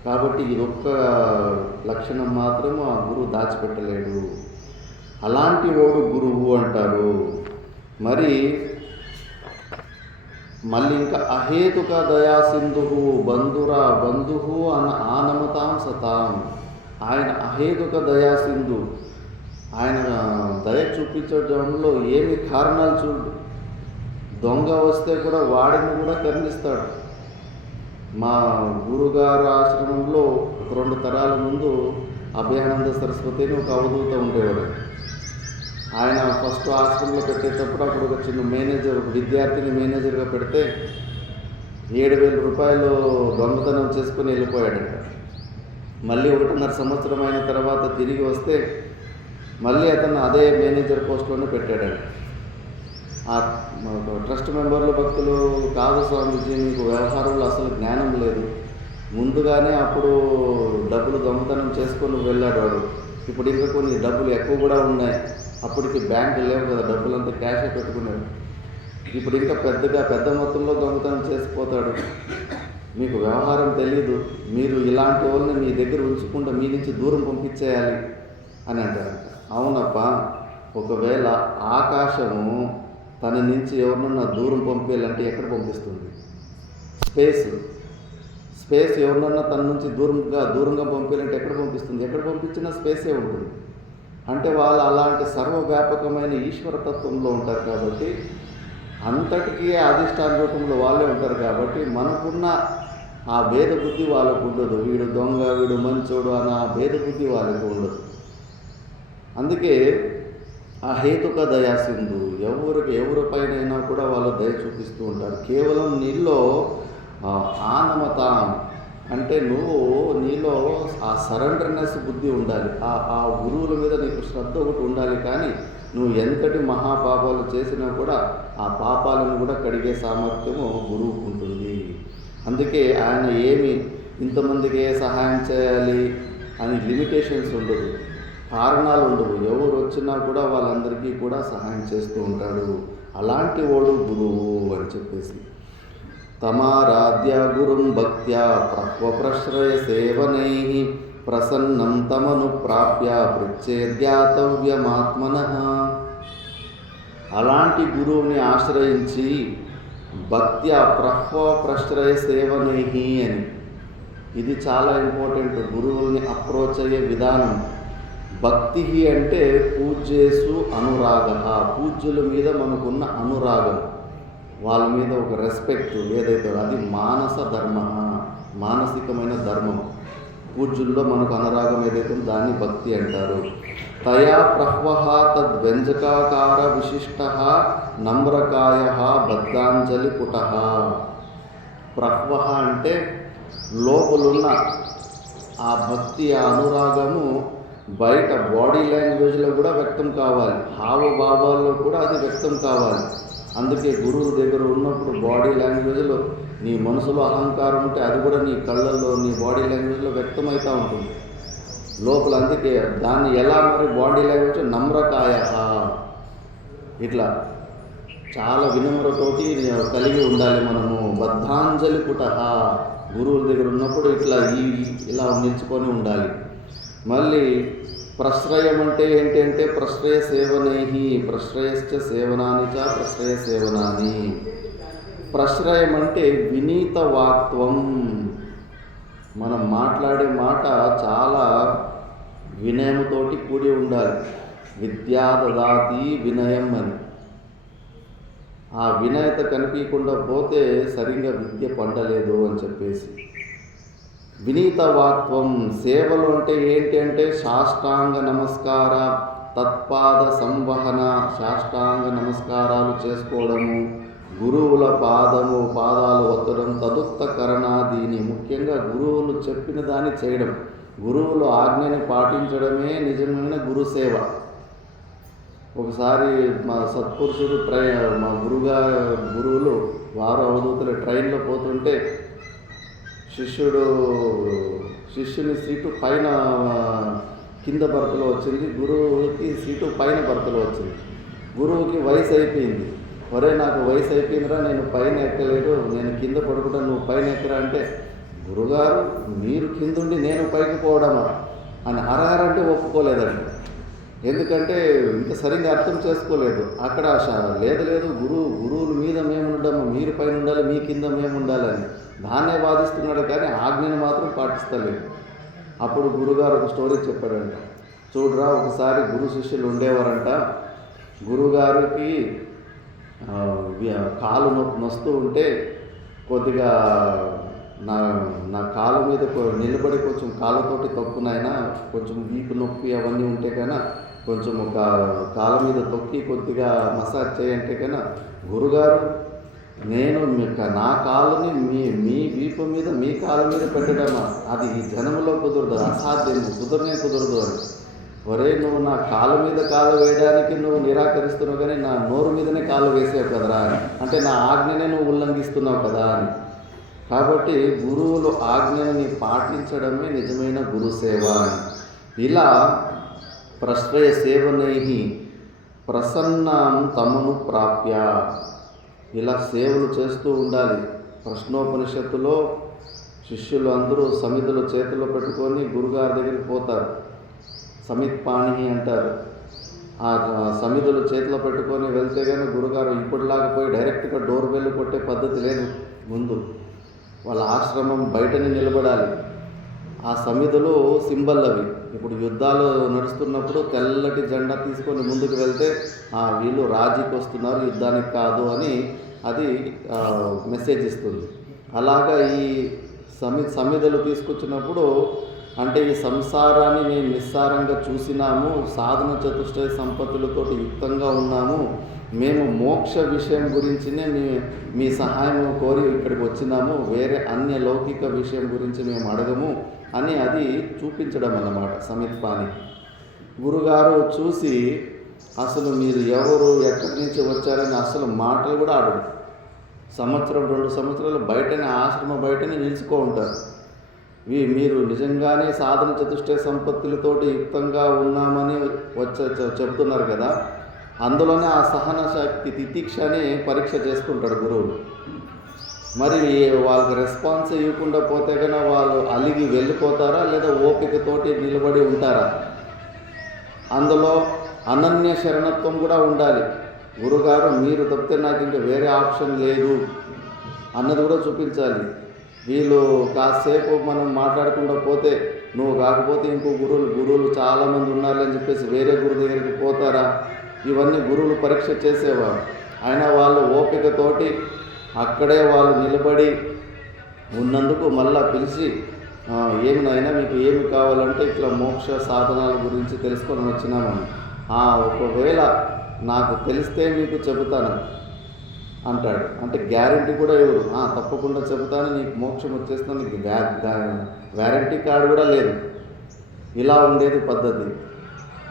కాబట్టి ఈ ఒక్క లక్షణం మాత్రం ఆ గురువు దాచిపెట్టలేడు. అలాంటి వాడు గురువు అంటారు. మళ్ళీ ఇంకా అహేతుక దయాసింధు బంధు ఆనమతాం సతాం. ఆయన అహేతుక దయాసింధు, ఆయన దయ చూపించడంలో ఏమి కారణాలు చూడు. దొంగ వస్తే కూడా వాడిని కూడా కరుణిస్తాడు. మా గురుగారు ఆశ్రమంలో 2 తరాల ముందు అభయానంద సరస్వతి అని ఒక అవధూత ఉండేవాడు. ఆయన ఫస్ట్ ఆశ్రమంలో పెట్టేటప్పుడు అప్పుడు ఒక చిన్న మేనేజర్, ఒక విద్యార్థిని మేనేజర్గా పెడితే 7,000 రూపాయలు దొంగతనం చేసుకుని వెళ్ళిపోయాడంట. మళ్ళీ 1.5 సంవత్సరం అయిన తర్వాత తిరిగి వస్తే మళ్ళీ అతను అదే మేనేజర్ పోస్ట్లోనే పెట్టాడంట. ఆ ట్రస్ట్ మెంబర్లు భక్తులు, కాదు స్వామీజీ మీకు వ్యవహారంలో అసలు జ్ఞానం లేదు, ముందుగానే అప్పుడు డబ్బులు దొంగతనం చేసుకొని వెళ్ళాడు వాడు, ఇప్పుడు ఇంకా కొన్ని డబ్బులు ఎక్కువ కూడా ఉన్నాయి, అప్పటికి బ్యాంకు లేవు కదా, డబ్బులంతా క్యాషే పెట్టుకున్నాడు, ఇప్పుడు ఇంకా పెద్ద మొత్తంలో దొంగతనం చేసిపోతాడు, మీకు వ్యవహారం తెలీదు, మీరు ఇలాంటి వాళ్ళని మీ దగ్గర ఉంచుకుంటూ మీ నుంచి దూరం పంపించేయాలి అని అంటారంట. అవునప్ప, ఒకవేళ ఆకాశము తన నుంచి ఎవరినన్నా దూరం పంపించాలంటే ఎక్కడ పంపిస్తుంది? స్పేస్ ఎవరినన్నా తన నుంచి దూరంగా పంపించాలంటే ఎక్కడ పంపిస్తుంది? ఎక్కడ పంపించినా స్పేసే ఉంటుంది. అంటే వాళ్ళు అలాంటి సర్వవ్యాపకమైన ఈశ్వరతత్వంలో ఉంటారు కాబట్టి, అంతటికీ అధిష్టాన రూపంలో వాళ్ళే ఉంటారు కాబట్టి మనకున్న ఆ భేద బుద్ధి వాళ్ళకు ఉండదు. వీడు దొంగ, వీడు మంచోడు అన్న ఆ భేద బుద్ధి వాళ్ళకు ఉండదు. అందుకే ఆ హేతుక దయాసింధు, ఎవరిపైనైనా కూడా వాళ్ళు దయ చూపిస్తూ ఉంటారు. కేవలం నీలో ఆనమతాం అంటే నీలో ఆ సరెండర్నెస్ బుద్ధి ఉండాలి, ఆ గురువుల మీద నీకు శ్రద్ధ ఒకటి ఉండాలి. కానీ నువ్వు ఎంతటి మహాపాపాలు చేసినా కూడా ఆ పాపాలను కూడా కడిగే సామర్థ్యము గురువుకు ఉంటుంది. అందుకే ఆయన ఇంతమందికి సహాయం చేయాలి అని లిమిటేషన్స్ ఉండదు. కారణాలు ఉండవు. ఎవరు వచ్చినా కూడా వాళ్ళందరికీ కూడా సహాయం చేస్తూ ఉంటాడు. అలాంటి వాడు గురువు అని చెప్పేసి. తమారాధ్య గురుం భక్త్యా ప్రశ్రయ సేవనై ప్రసన్నం తమను ప్రాప్య పృచ్ఛేద్యాతవ్యమాత్మనః. అలాంటి గురువుని ఆశ్రయించి భక్త్యా ప్రశ్రయ సేవనై అని, ఇది చాలా ఇంపార్టెంట్. గురువుని అప్రోచ్ అయ్యే విధానం. భక్తి అంటే పూజ్యేసు అనురాగ, పూజ్యుల మీద మనకున్న అనురాగం, వాళ్ళ మీద ఒక రెస్పెక్ట్ ఏదైతే అది మానస ధర్మ, మానసికమైన ధర్మం. పూజ్యుల్లో మనకు అనురాగం ఏదైతే దాన్ని భక్తి అంటారు. తయా ప్రహ్వః తద్వ్యంజకాకార విశిష్ట నమ్రకాయ బద్ధాంజలి పుటః. ప్రహ్వః అంటే లోపలున్న ఆ భక్తి, ఆ అనురాగము బయట బాడీ లాంగ్వేజ్లో కూడా వ్యక్తం కావాలి, హావభావాల్లో కూడా అది వ్యక్తం కావాలి. అందుకే గురువు దగ్గర ఉన్నప్పుడు బాడీ లాంగ్వేజ్లో నీ మనసులో అహంకారం ఉంటే అది కూడా నీ కళ్ళల్లో, నీ బాడీ లాంగ్వేజ్లో వ్యక్తమవుతూ ఉంటుంది లోపల. అందుకే దాన్ని ఎలా మరి బాడీ లాంగ్వేజ్ నమ్రకాయ, ఇట్లా చాలా వినమ్రతోటి కలిగి ఉండాలి మనము. బద్ధాంజలి పుటః, గురువుల దగ్గర ఉన్నప్పుడు ఇట్లా ఇలా నిల్చుకొని ఉండాలి. మళ్ళీ ప్రశ్రయం అంటే ఏంటంటే ప్రశ్రయ సేవనై, ప్రశ్రయశ్చ సేవనాని చ ప్రశ్రయ సేవనాని. ప్రశ్రయం అంటే వినీత వాక్త్వం, మనం మాట్లాడే మాట చాలా వినయంతోటి కూడి ఉండాలి. విద్యా దదాతి వినయం అని. ఆ వినయత కనిపించకుండా పోతే సరిగ్గా విద్య పండలేదు అని చెప్పేసి. వినీత వాక్త్వం. సేవలు అంటే ఏంటి అంటే సాష్టాంగ నమస్కార, తత్పాద సంవహన, సాష్టాంగ నమస్కారాలు చేసుకోవడము, గురువుల పాదాలు ఒత్తడం, తదుక్తకరణాదీని, ముఖ్యంగా గురువులు చెప్పిన దాన్ని చేయడం, గురువుల ఆజ్ఞని పాటించడమే నిజమైన గురుసేవ. ఒకసారి మా సత్పురుషుడు మా గురువులు వారు అవధూతులు ట్రైన్లో పోతుంటే శిష్యుని సీటు పైన కింద బర్త్లో వచ్చింది, గురువుకి సీటు పైన బర్త్లో వచ్చింది. గురువుకి వయసు అయిపోయింది. ఒరే నాకు వయసు అయిపోయిందిరా, నేను పైన ఎక్కలేడు, నేను కింద పడుకుంటా, నువ్వు పైన ఎక్కరా అంటే, గురుగారు మీరు కిందుండి నేను పైకి పోవడమా అని అరహరంటే ఒప్పుకోలేదండి. ఎందుకంటే ఇంకా సరిగ్గా అర్థం చేసుకోలేదు. అక్కడ లేదు గురువుల మీద మేము ఉండము, మీరు పైన ఉండాలి, మీ కింద మేము ఉండాలని దాన్నే వాదిస్తున్నాడు, కానీ ఆజ్ఞని మాత్రం పాటిస్తలేదు. అప్పుడు గురుగారు ఒక స్టోరీ చెప్పాడంట. చూడరా, ఒకసారి గురు శిష్యులు ఉండేవారంట. గురుగారికి కాలు నొస్తూ ఉంటే కొద్దిగా నా కాలు మీద నిలబడి కొంచెం కాళ్ళతోటి తొక్కునైనా కొంచెం వీపు నొప్పి అవన్నీ ఉంటే కన్నా కొంచెం ఒక కాళ్ళ మీద తొక్కి కొద్దిగా మసాజ్ చేయంటే కన్నా, గురుగారు నేను నా కాళ్ళని మీ వీపు మీద మీ కాళ్ళ మీద పెట్టడమా, అది ఈ జనంలో కుదరదు, అసాధ్యం, కుదరదు అని. ఒరే నువ్వు నా కాళ్ళ మీద కాలు వేయడానికి నువ్వు నిరాకరిస్తున్నావు, కానీ నా నోరు మీదనే కాలు వేసావు కదరా, అంటే నా ఆజ్ఞనే నువ్వు ఉల్లంఘిస్తున్నావు కదా అని. కాబట్టి గురువులు ఆజ్ఞని పాటించడమే నిజమైన గురుసేవ అని. ఇలా ప్రశ్రయ సేవనై ప్రసన్నం తమను ప్రాప్య, ఇలా సేవలు చేస్తూ ఉండాలి. ప్రశ్నోపనిషత్తులో శిష్యులు అందరూ సమిధులు చేతిలో పెట్టుకొని గురుగారి దగ్గరికి పోతారు. సమిత్ పాణి అంటారు. ఆ సమిధులు చేతిలో పెట్టుకొని వెళ్తే కానీ గురుగారు ఇప్పటిలాగా పోయి డైరెక్ట్గా డోర్ బెల్ కొట్టే పద్ధతి లేదు. ముందు వాళ్ళ ఆశ్రమం బయటనే నిలబడాలి. ఆ సమిధులు సింబల్ అవి. ఇప్పుడు యుద్ధాలు నడుస్తున్నప్పుడు తెల్లటి జెండా తీసుకొని ముందుకు వెళ్తే వీళ్ళు రాజీకి వస్తున్నారు, యుద్ధానికి కాదు అని అది మెసేజ్ ఇస్తుంది. అలాగా ఈ సమిధులు తీసుకొచ్చినప్పుడు అంటే ఈ సంసారాన్ని మేము నిస్సారంగా చూసినాము, సాధన చతుష్టయ సంపత్తులతో యుక్తంగా ఉన్నాము, మేము మోక్ష విషయం గురించినే మీ సహాయం కోరి ఇక్కడికి వచ్చినాము, వేరే అన్య లౌకిక విషయం గురించి మేము అడగము అని అది చూపించడం అన్నమాట సమిత్ పాణి. గురుగారు చూసి అసలు మీరు ఎవరు, ఎక్కడి నుంచి వచ్చారని అసలు మాటలు కూడా ఆడరు. 1-2 సంవత్సరాలు బయటనే, ఆశ్రమ బయటనే నిలుచుకో ఉంటారు. మీరు నిజంగానే సాధన చతుష్టయ సంపత్తులతోటి యుక్తంగా ఉన్నామని చెప్తున్నారు కదా, అందులోనే ఆ సహన శక్తి తితిక్షని పరీక్ష చేసుకుంటాడు గురువులు. మరి వాళ్ళకి రెస్పాన్స్ ఇవ్వకుండా పోతే కన్నా వాళ్ళు అలిగి వెళ్ళిపోతారా, లేదా ఓపికతోటి నిలబడి ఉంటారా? అందులో అనన్య శరణత్వం కూడా ఉండాలి. గురుగారు మీరు తప్పితే నాకు ఇంకా వేరే ఆప్షన్ లేదు అన్నది కూడా చూపించాలి. వీళ్ళు కాసేపు మనం మాట్లాడకుండా పోతే, నువ్వు కాకపోతే ఇంకో గురువులు చాలామంది ఉన్నారు అని చెప్పేసి వేరే గురువు దగ్గరికి పోతారా? ఇవన్నీ గురువులు పరీక్ష చేసేవారు. అయినా వాళ్ళు ఓపికతోటి అక్కడే వాళ్ళు నిలబడి ఉన్నందుకు మళ్ళా పిలిచి, ఏమినైనా మీకు ఏమి కావాలంటే ఇట్లా మోక్ష సాధనాల గురించి తెలుసుకొని వచ్చినామని. ఒకవేళ నాకు తెలిస్తే మీకు చెబుతాను అంటాడు. అంటే గ్యారంటీ కూడా ఇవ్వడు. తప్పకుండా చెబుతాను, నీకు మోక్షం వచ్చేస్తుంది, నీకు వ్యారంటీ కార్డు కూడా లేదు. ఇలా ఉండేది పద్ధతి.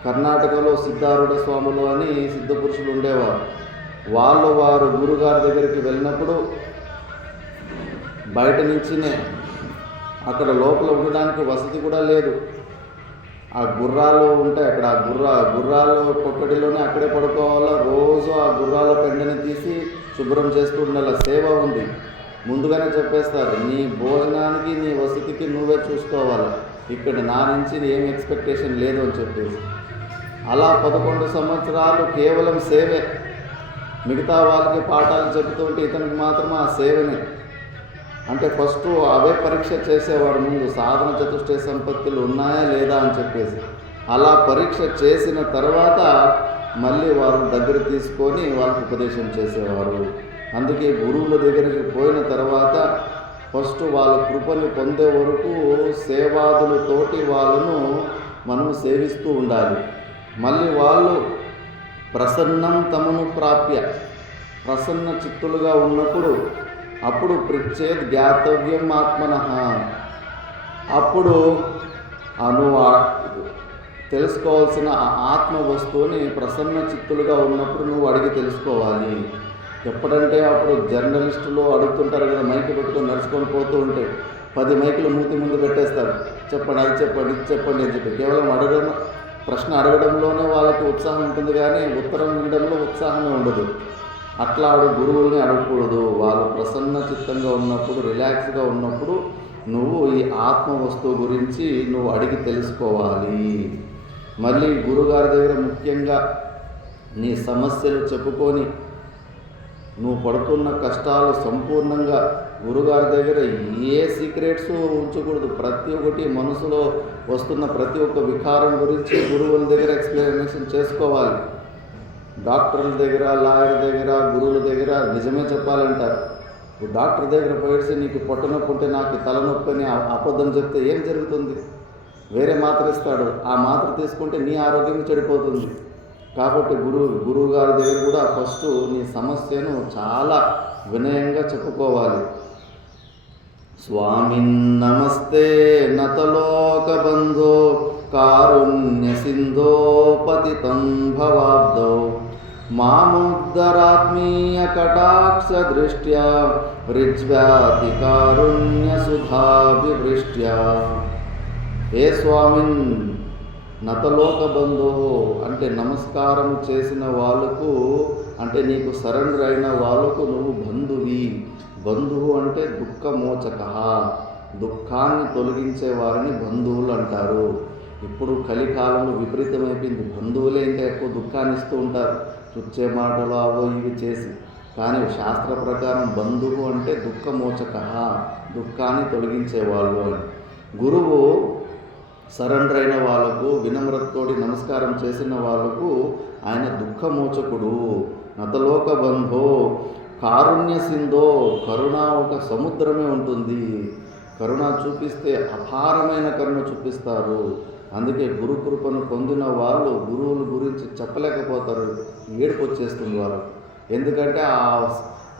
కర్ణాటకలో సిద్ధారూఢ స్వాములు అని సిద్ధ పురుషులు ఉండేవారు. వారు గురుగారి దగ్గరికి వెళ్ళినప్పుడు బయట నుంచినే, అక్కడ లోపల ఉండడానికి వసతి కూడా లేదు. ఆ గుర్రాలు ఉంటాయి అక్కడ, గుర్రాలు కొక్కడిలోనే అక్కడే పడుకోవాలా. రోజు ఆ గుర్రాల పెండని తీసి శుభ్రం చేస్తూ ఉండాలి. సేవ ఉంది, ముందుగానే చెప్పేస్తారు, నీ భోజనానికి నీ వసతికి నువ్వే చూసుకోవాలి, ఇక్కడ నా నుంచి ఏం ఎక్స్పెక్టేషన్ లేదు అని చెప్పేసి. అలా 11 సంవత్సరాలు కేవలం సేవే. మిగతా వాళ్ళకి పాఠాలు చెబుతుంటే ఇతనికి మాత్రం ఆ సేవనే. అంటే ఫస్ట్ అవే పరీక్ష చేసేవాడు ముందు, సాధన చతుష్టయ సంపత్తులు ఉన్నాయా లేదా అని చెప్పేసి. అలా పరీక్ష చేసిన తర్వాత మళ్ళీ వారు దగ్గర తీసుకొని వాళ్ళకు ఉపదేశం చేసేవారు. అందుకే గురువుల దగ్గరికి పోయిన తర్వాత ఫస్ట్ వాళ్ళ కృపని పొందే వరకు సేవాదులతోటి వాళ్ళను మనం సేవిస్తూ ఉండాలి. మళ్ళీ వాళ్ళు ప్రసన్నం తమను ప్రాప్య, ప్రసన్న చిత్తులుగా ఉన్నప్పుడు అప్పుడు పృచ్ఛేద్ జ్ఞాతవ్యం ఆత్మనః, అప్పుడు తెలుసుకోవాల్సిన ఆత్మ వస్తువుని ప్రసన్న చిత్తులుగా ఉన్నప్పుడు నువ్వు అడిగి తెలుసుకోవాలి. ఎప్పుడంటే అప్పుడు జర్నలిస్టులు అడుగుతుంటారు కదా, మైకి పెట్టుకొని నడుచుకొని పోతూ ఉంటే 10 మైకులు మూతి ముందు పెట్టేస్తారు, చెప్పండి అది చెప్పండి ఇది చెప్పండి అని చెప్పి. కేవలం ప్రశ్న అడగడంలోనే వాళ్ళకి ఉత్సాహం ఉంటుంది, కానీ ఉత్తరం వినడంలో ఉత్సాహమే ఉండదు. అట్లా గురువుల్ని అడగకూడదు. వాళ్ళు ప్రసన్న చిత్తంగా ఉన్నప్పుడు, రిలాక్స్గా ఉన్నప్పుడు నువ్వు ఈ ఆత్మ వస్తువు గురించి నువ్వు అడిగి తెలుసుకోవాలి. మళ్ళీ గురుగారి దగ్గర ముఖ్యంగా నీ సమస్యలు చెప్పుకొని, నువ్వు పడుతున్న కష్టాలు సంపూర్ణంగా గురుగారి దగ్గర ఏ సీక్రెట్స్ ఉంచకూడదు. ప్రతి ఒక్కటి మనసులో వస్తున్న ప్రతి ఒక్క వికారం గురించి గురువుల దగ్గర ఎక్స్ప్లెనేషన్ చేసుకోవాలి. డాక్టర్ల దగ్గర, లాయర్ దగ్గర, గురువుల దగ్గర నిజమే చెప్పాలంటారు. డాక్టర్ దగ్గర పోయేసి నీకు పొట్టనొప్పి ఉంటే నాకు తలనొప్పి అని అబద్ధం చెప్తే ఏం జరుగుతుంది? వేరే మాత్ర ఇస్తాడు, ఆ మాత్ర తీసుకుంటే నీ ఆరోగ్యం చెడిపోతుంది. కాబట్టి గురువు గారి దగ్గర కూడా ఫస్ట్ నీ సమస్యను చాలా వినయంగా చెప్పుకోవాలి. స్వామిన్ నమస్తే నతలోకబంధో కారుణ్య సింధో పతితం భవాబ్దో మాముద్దరాత్మీయ కటాక్ష దృష్ట్యా రిజ్వ్యాతి కారుణ్య సుధాభివృష్ట్యా. ఏ స్వామిన్ నతలోక బంధో అంటే నమస్కారం చేసిన వాళ్ళకు, అంటే నీకు సరెండర్ అయిన వాళ్ళకు నువ్వు బంధువి. బంధువు అంటే దుఃఖమోచక, దుఃఖాన్ని తొలగించే వారిని బంధువులు అంటారు. ఇప్పుడు కలికాలంలో విపరీతమైపోయింది. బంధువులే ఇంకా ఎక్కువ దుఃఖాన్ని ఇస్తూ ఉంటారు, చుచ్చే మాటలు అవో ఇవి చేసి. కానీ శాస్త్ర ప్రకారం బంధువు అంటే దుఃఖమోచక, దుఃఖాన్ని తొలగించేవాళ్ళు అని. గురువు సరెండర్ అయిన వాళ్ళకు, వినమ్రతతోటి నమస్కారం చేసిన వాళ్ళకు ఆయన దుఃఖమోచకుడు. నతలోక బంధో కారుణ్య సింధో, కరుణ ఒక సముద్రమే ఉంటుంది. కరుణ చూపిస్తే అపారమైన కరుణ చూపిస్తారు. అందుకే గురు కృపను పొందిన వాళ్ళు గురువుల గురించి చెప్పలేకపోతారు, ఏడుపు వచ్చేస్తుంది వాళ్ళకు. ఎందుకంటే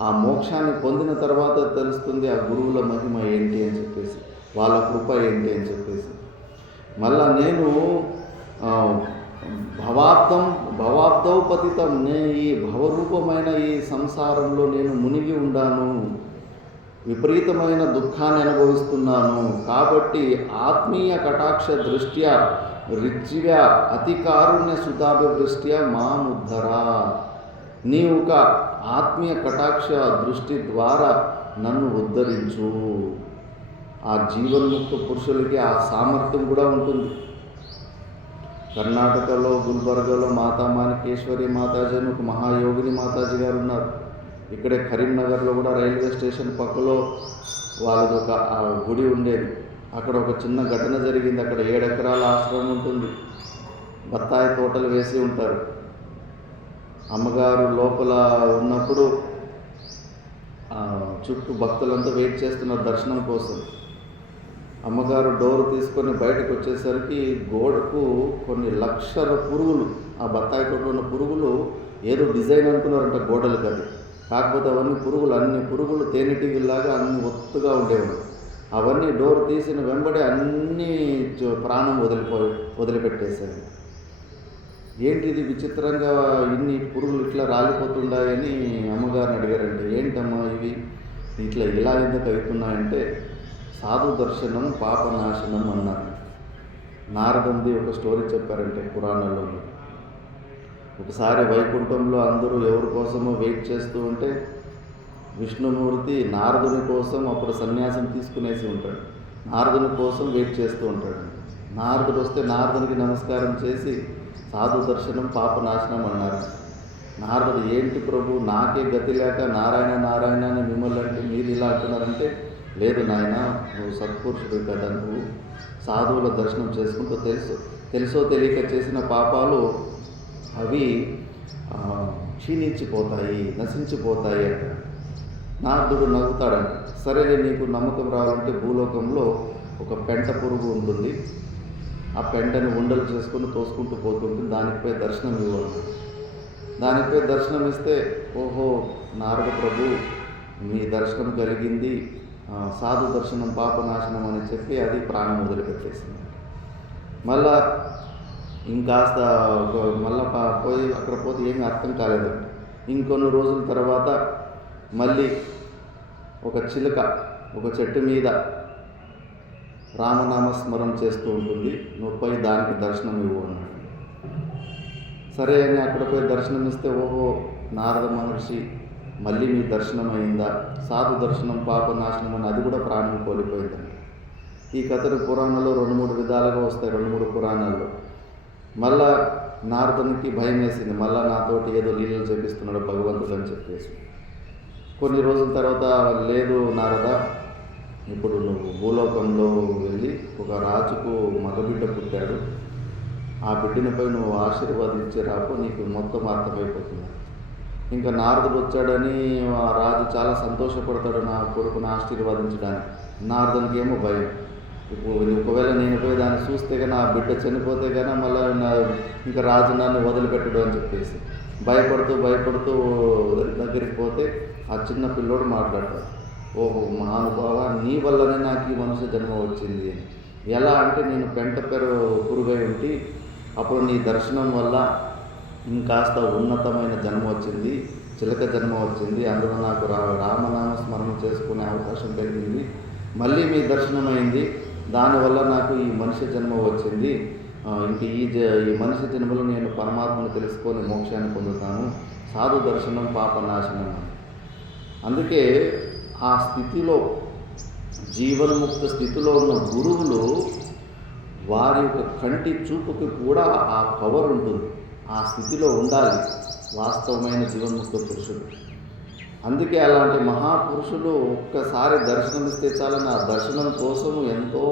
ఆ మోక్షాన్ని పొందిన తర్వాత తెలుస్తుంది ఆ గురువుల మహిమ ఏంటి అని చెప్పేసి, వాళ్ళ కృప ఏంటి అని చెప్పేసి. మళ్ళా నేను భవాబ్దౌ పతితం, నేను ఈ భవరూపమైన ఈ సంసారంలో నేను మునిగి ఉండాను. విపరీతమైన దుఃఖాన్ని అనుభవిస్తున్నాను. కాబట్టి ఆత్మీయ కటాక్ష దృష్ట్యా రిజ్వ్య అతి కారుణ్య సుతాభివృష్ట్యా మాముద్ధరా. నీ ఒక ఆత్మీయ కటాక్ష దృష్టి ద్వారా నన్ను ఉద్ధరించు. ఆ జీవన్ముక్త పురుషులకి ఆ సామర్థ్యం కూడా ఉంటుంది. కర్ణాటకలో గుల్బర్గాలో మాతామాణికేశ్వరి మాతాజీ అని ఒక మహాయోగిని మాతాజీ గారు ఉన్నారు. ఇక్కడే కరీంనగర్లో కూడా రైల్వే స్టేషన్ పక్కలో వాళ్ళది ఒక గుడి ఉండేది. అక్కడ ఒక చిన్న ఘటన జరిగింది. అక్కడ 7 ఎకరాల ఆశ్రమం ఉంటుంది. బత్తాయి తోటలు వేసి ఉంటారు. అమ్మగారు లోపల ఉన్నప్పుడు చుట్టూ భక్తులంతా వెయిట్ చేస్తున్నారు దర్శనం కోసం. అమ్మగారు డోర్ తీసుకొని బయటకు వచ్చేసరికి గోడకు కొన్ని లక్షల పురుగులు, ఆ బత్తాయి తోటలో ఉన్న పురుగులు ఏదో డిజైన్ అనుకున్నారంట గోడలకు. అది కాకపోతే అవన్నీ పురుగులు, అన్ని పురుగులు తేనెటీగల్లాగా అన్ని ఒత్తుగా ఉండేవాడు. అవన్నీ డోర్ తీసిన వెంబడే అన్నీ ప్రాణం వదిలిపెట్టేశారు. ఏంటి ఇది విచిత్రంగా ఇన్ని పురుగులు ఇట్లా రాలిపోతున్నాయని అమ్మగారిని అడిగారంటే, ఏంటమ్మా ఇవి ఇట్లా ఇలా ఎందుకు అవుతున్నాయంటే, సాధు దర్శనం పాపనాశనం అన్నారు. నారదుంది ఒక స్టోరీ చెప్పారంటే పురాణంలో. ఒకసారి వైకుంఠంలో అందరూ ఎవరి కోసమో వెయిట్ చేస్తూ ఉంటే విష్ణుమూర్తి నారదుని కోసం అప్పుడు సన్యాసం తీసుకునేసి ఉంటాడు. నారదుని కోసం వెయిట్ చేస్తూ ఉంటాడు. నారదుడు వస్తే నారదునికి నమస్కారం చేసి సాధు దర్శనం పాపనాశనం అన్నారు. నారదుడు, ఏంటి ప్రభు, నాకే గతి లేక నారాయణ నారాయణ అని మిమ్మల్ని అంటే మీరు ఇలా అంటున్నారంటే, లేదు నాయన, నువ్వు సత్పురుషుడు కదా, నువ్వు సాధువుల దర్శనం చేసుకుంటూ తెలుసో తెలియక చేసిన పాపాలు అవి క్షీణించిపోతాయి, నశించిపోతాయి అంట. నారదుడు నవ్వుతాడంట. సరే, నీకు నమ్మకం రావాలంటే భూలోకంలో ఒక పెంట పురుగు ఉంటుంది. ఆ పెంటని ఉండలు చేసుకుని తోసుకుంటూ పోతుంటుంది. దానిపై దర్శనం ఇవ్వాలి. దానిపై దర్శనం ఇస్తే, ఓహో నారద ప్రభు మీ దర్శనం కలిగింది, సాధు దర్శనం పాపనాశనం అని చెప్పి అది ప్రాణం వదిలిపెట్టేసింది. మళ్ళా ఇంకాస్త మళ్ళా పోయి అక్కడ పోతే ఏమీ అర్థం కాలేదంట. ఇంకొన్ని రోజుల తర్వాత మళ్ళీ ఒక చిలుక ఒక చెట్టు మీద రామనామస్మరం చేస్తూ ఉంటుంది. నువ్వు పోయి దానికి దర్శనం ఇవ్వు అన్నాడు. సరే అని అక్కడ పోయి దర్శనం ఇస్తే, ఓహో నారద మహర్షి మళ్ళీ మీ దర్శనం అయిందా, సాధు దర్శనం పాపనాశనం అని అది కూడా ప్రాణం కోల్పోయిందండి. ఈ కథలు పురాణాల్లో 2-3 విధాలుగా వస్తాయి, 2-3 పురాణాల్లో. మళ్ళా నారదునికి భయం వేసింది, మళ్ళా నాతోటి ఏదో లీలలు చేపిస్తున్నాడు భగవంతుడు అని చెప్పేసి. కొన్ని రోజుల తర్వాత, లేదు నారద, ఇప్పుడు నువ్వు భూలోకంలో వెళ్ళి ఒక రాజుకు మగబిడ్డ పుట్టాడు, ఆ బిడ్డనిపై నువ్వు ఆశీర్వాదించి రాపో, నీకు మొత్తం అర్థమైపోతుంది. ఇంకా నారదుడు వచ్చాడని ఆ రాజు చాలా సంతోషపడతాడు నా కొడుకును ఆశీర్వాదించడానికి. నారదునికి ఏమో భయం, ఇప్పుడు ఒకవేళ నేను పోయి దాన్ని చూస్తే కానీ ఆ బిడ్డ చనిపోతే కానీ మళ్ళీ ఇంకా రాజు నన్ను వదిలిపెట్టడు అని చెప్పేసి భయపడుతూ దగ్గరికి పోతే ఆ చిన్న పిల్లోడు మాట్లాడతాడు, ఓహో మహానుభావ, నీ వల్లనే నాకు ఈ మనుష్య జన్మ వచ్చింది అని. ఎలా అంటే, నేను పెంట పురుగై ఉండి అప్పుడు నీ దర్శనం వల్ల ఇంకాస్త ఉన్నతమైన జన్మ వచ్చింది, చిలక జన్మ వచ్చింది, అందులో నాకు రామనామ స్మరణ చేసుకునే అవకాశం కలిగింది. మళ్ళీ మీ దర్శనం అయింది, దానివల్ల నాకు ఈ మనిషి జన్మ వచ్చింది. ఇంక ఈ మనిషి జన్మలో నేను పరమాత్మను తెలుసుకొని మోక్షాన్ని పొందుతాను. సాధు దర్శనం పాపనాశనం. అందుకే ఆ స్థితిలో, జీవన్ముక్త స్థితిలో ఉన్న గురువులు వారి యొక్క కంటి చూపుకి కూడా ఆ పవర్ ఉంటుంది. ఆ స్థితిలో ఉండాలి వాస్తవమైన జీవన్ముక్త పురుషుడు. అందుకే అలాంటి మహాపురుషులు ఒక్కసారి దర్శనమిస్తే చాలని ఆ దర్శనం కోసము ఎంతో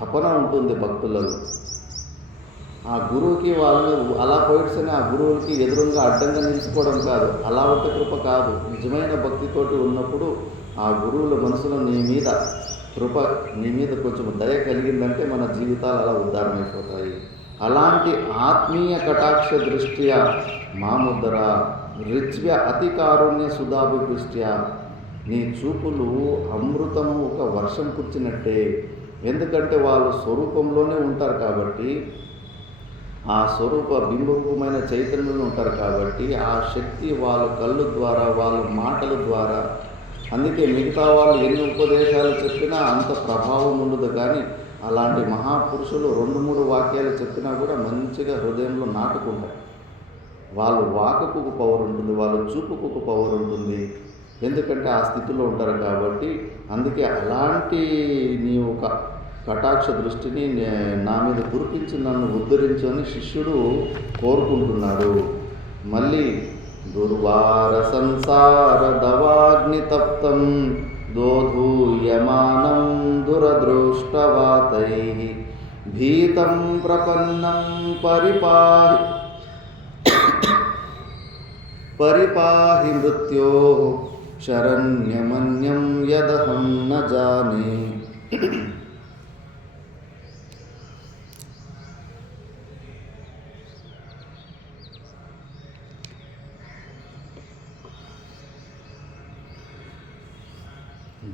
తపన ఉంటుంది భక్తులలో. ఆ గురువుకి వాళ్ళు అలా పోయిడ్సని ఆ గురువులకి ఎదురుగా అడ్డంగా నిలుచుకోవడం కాదు, అలా ఒక కృప కాదు. నిజమైన భక్తితోటి ఉన్నప్పుడు ఆ గురువుల మనసులో నీ మీద కొంచెం దయ కలిగిందంటే మన జీవితాలు అలా ఉద్ధారమైపోతాయి. అలాంటి ఆత్మీయ కటాక్ష దృష్ట్యా మాముద్దర రిజ్వ్య అతి కారుణ్య సుధాభిదృష్ట్యా. నీ చూపులు అమృతము ఒక వర్షం కుర్చినట్టే. ఎందుకంటే వాళ్ళు స్వరూపంలోనే ఉంటారు కాబట్టి, ఆ స్వరూప బింబరూపమైన చైతన్యంలో ఉంటారు కాబట్టి, ఆ శక్తి వాళ్ళ కళ్ళు ద్వారా, వాళ్ళ మాటల ద్వారా అందుకే మిగతా వాళ్ళు ఎన్ని ఉపదేశాలు చెప్పినా అంత ప్రభావం ఉండదు. కానీ అలాంటి మహాపురుషులు 2-3 వాక్యాలు చెప్పినా కూడా మంచిగా హృదయంలో నాటుకుంటాయి. వాళ్ళు వాకుకు ఒక పవర్ ఉంటుంది, వాళ్ళ చూపుకు ఒక పవర్ ఉంటుంది. ఎందుకంటే ఆ స్థితిలో ఉంటారు కాబట్టి. అందుకే అలాంటి నీ ఒక కటాక్ష దృష్టిని నా మీద కురిపించి నన్ను ఉద్ధరించు అని శిష్యుడు కోరుకుంటున్నాడు. మళ్ళీ దుర్వార సంసార దవాగ్ని తప్తం దోధూయమానం దురదృష్టవాతై భీతం ప్రపన్నం పరిపాహి మృత్యో శరణ్యమన్యం యదహం న జానే.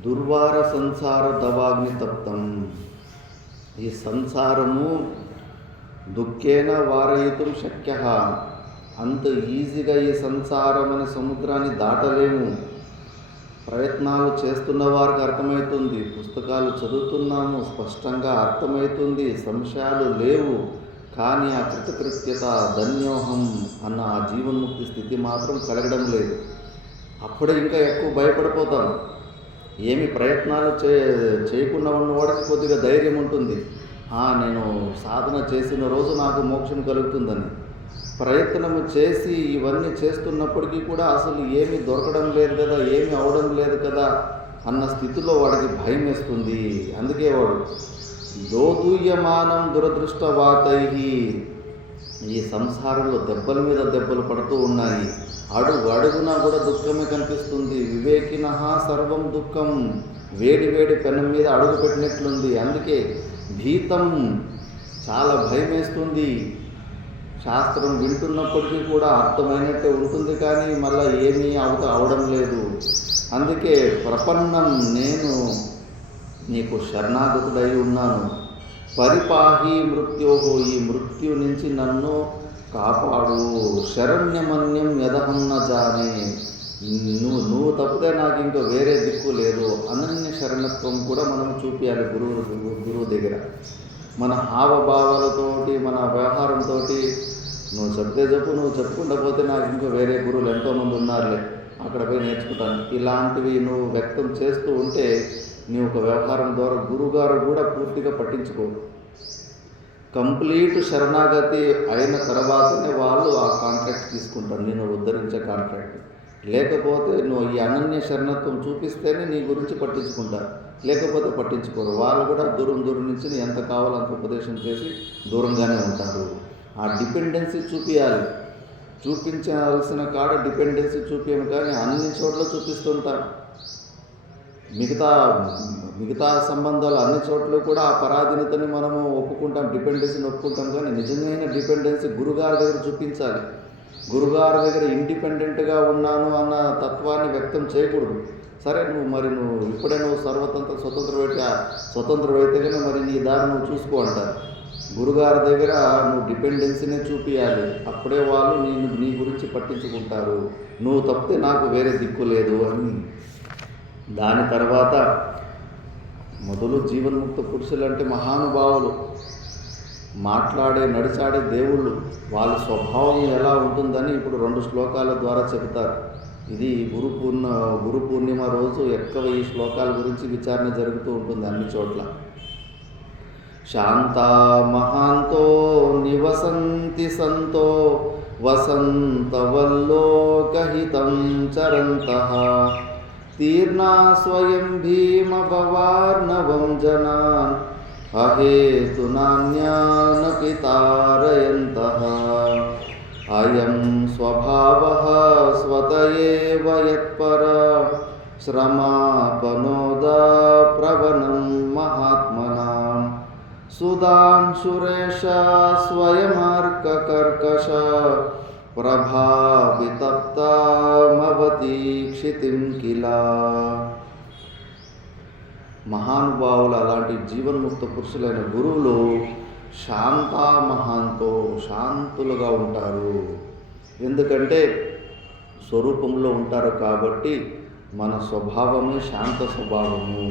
దుర్వార సంసార దవాగ్ని తప్తం. ఈ సంసారము దుఃఖేన వారయితుం శక్య. అంత ఈజీగా ఈ సంసారం అనే సముద్రాన్ని దాటలేము. ప్రయత్నాలు చేస్తున్న వారికి అర్థమవుతుంది, పుస్తకాలు చదువుతున్నాము, స్పష్టంగా అర్థమవుతుంది, సంశయాలు లేవు. కానీ ఆ కృతకృత్యత ధన్యోహం అన్న ఆ జీవన్ముక్తి స్థితి మాత్రం కలగడం లేదు. అప్పుడే ఇంకా ఎక్కువ భయపడిపోతాం. ఏమి ప్రయత్నాలు చేయకుండా ఉన్నవాడికి కొద్దిగా ధైర్యం ఉంటుంది. నేను సాధన చేసిన రోజు నాకు మోక్షం కలుగుతుందని. ప్రయత్నము చేసి ఇవన్నీ చేస్తున్నప్పటికీ కూడా అసలు ఏమీ దొరకడం లేదు కదా, ఏమీ అవడం లేదు కదా అన్న స్థితిలో వాడికి భయం వేస్తుంది. అందుకే వాడు దోదూయమానం దురదృష్టవాతై. ఈ సంసారంలో దెబ్బల మీద దెబ్బలు పడుతూ ఉన్నాయి. అడుగు అడుగునా కూడా దుఃఖమే కనిపిస్తుంది. వివేకినః సర్వం దుఃఖం. వేడి వేడి పెనం మీద అడుగు పెట్టినట్లుంది. అందుకే భీతం, చాలా భయం వేస్తుంది. శాస్త్రం వింటున్నప్పటికీ కూడా అర్థమైనట్టే ఉంటుంది, కానీ మళ్ళీ ఏమీ అవడం లేదు. అందుకే ప్రపన్నం, నేను నీకు శరణాగతుడై ఉన్నాను. పరిపాహి మృత్యోహో, ఈ మృత్యు నుంచి నన్ను కాపాడు. శరణ్యమన్యం యదహం న జానే. నువ్వు తప్పితే నాకు ఇంకా వేరే దిక్కు లేదు. అనన్య శరణత్వం కూడా మనం చూపించాలి గురువు దగ్గర. మన హావభావాలతోటి, మన వ్యవహారంతో నువ్వు చెప్తే చెప్పు, నువ్వు చెప్పుకుంటా పోతే నాకు ఇంకా వేరే గురువులు ఎంతోమంది ఉన్నారులే, అక్కడ పోయి నేర్చుకుంటాను, ఇలాంటివి నువ్వు వ్యక్తం చేస్తూ ఉంటే నీ ఒక వ్యవహారం ద్వారా గురువుగారు కూడా పూర్తిగా పట్టించుకోరు. కంప్లీట్ శరణాగతి అయిన తర్వాతనే వాళ్ళు ఆ కాంట్రాక్ట్ తీసుకుంటారు, నేను ఉద్ధరించే కాంట్రాక్ట్. లేకపోతే నువ్వు ఈ అనన్య శరణత్వం చూపిస్తేనే నీ గురించి పట్టించుకుంటారు, లేకపోతే పట్టించుకోరు. వాళ్ళు కూడా దూరం నుంచి ఎంత కావాలో అంత ఉపదేశం చేసి దూరంగానే ఉంటారు. ఆ డిపెండెన్సీ చూపించాలి. చూపించాల్సిన కాడ డిపెండెన్సీ చూపించము, కానీ అన్ని చోట్ల చూపిస్తుంటారు. మిగతా సంబంధాలు అన్ని చోట్ల కూడా ఆ పరాధీనతని మనము ఒప్పుకుంటాం, డిపెండెన్సీని ఒప్పుకుంటాం. కానీ నిజమైన డిపెండెన్సీ గురుగారి దగ్గర చూపించాలి. గురుగారి దగ్గర ఇండిపెండెంట్గా ఉన్నాను అన్న తత్వాన్ని వ్యక్తం చేయకూడదు. సరే, నువ్వు ఇప్పుడే స్వతంత్రమైతే కానీ మరి నీ దారి నువ్వు చూసుకో అంటారు. గురుగారి దగ్గర నువ్వు డిపెండెన్సీనే చూపించాలి. అప్పుడే వాళ్ళు నీ గురించి పట్టించుకుంటారు. నువ్వు తప్పితే నాకు వేరే దిక్కు లేదు అని. దాని తర్వాత మొదలు జీవన్ముక్త పురుషులు అంటే మహానుభావులు, నడిచాడే దేవుళ్ళు. వాళ్ళ స్వభావం ఎలా ఉంటుందని ఇప్పుడు 2 శ్లోకాల ద్వారా చెబుతారు. ఇది గురు పూర్ణిమ రోజు ఎక్కువ ఈ శ్లోకాల గురించి విచారణ జరుగుతూ ఉంటుంది అన్ని చోట్ల. శాంతా మహాంతో నివసంతి సంతో వసంతవల్లోకహితం చరంతః తీర్ణా స్వయం భీమభవార్ణవం జనాన్ అహేతునాన్యానపి తారయంతః అయం స్వభావః స్వత ఏవ యత్పర శ్రమాపనోదా ప్రవణం మహాత్మనాం సుధాంశురేష స్వయమార్కకర్కశ ప్రభావితప్తామవతి క్షితిం కిలా. మహానుభావులు, అలాంటి జీవన్ముక్త పురుషులైన గురువులు శాంతా మహాంతో, శాంతులుగా ఉంటారు. ఎందుకంటే స్వరూపంలో ఉంటారు కాబట్టి మన స్వభావమే శాంత స్వభావము.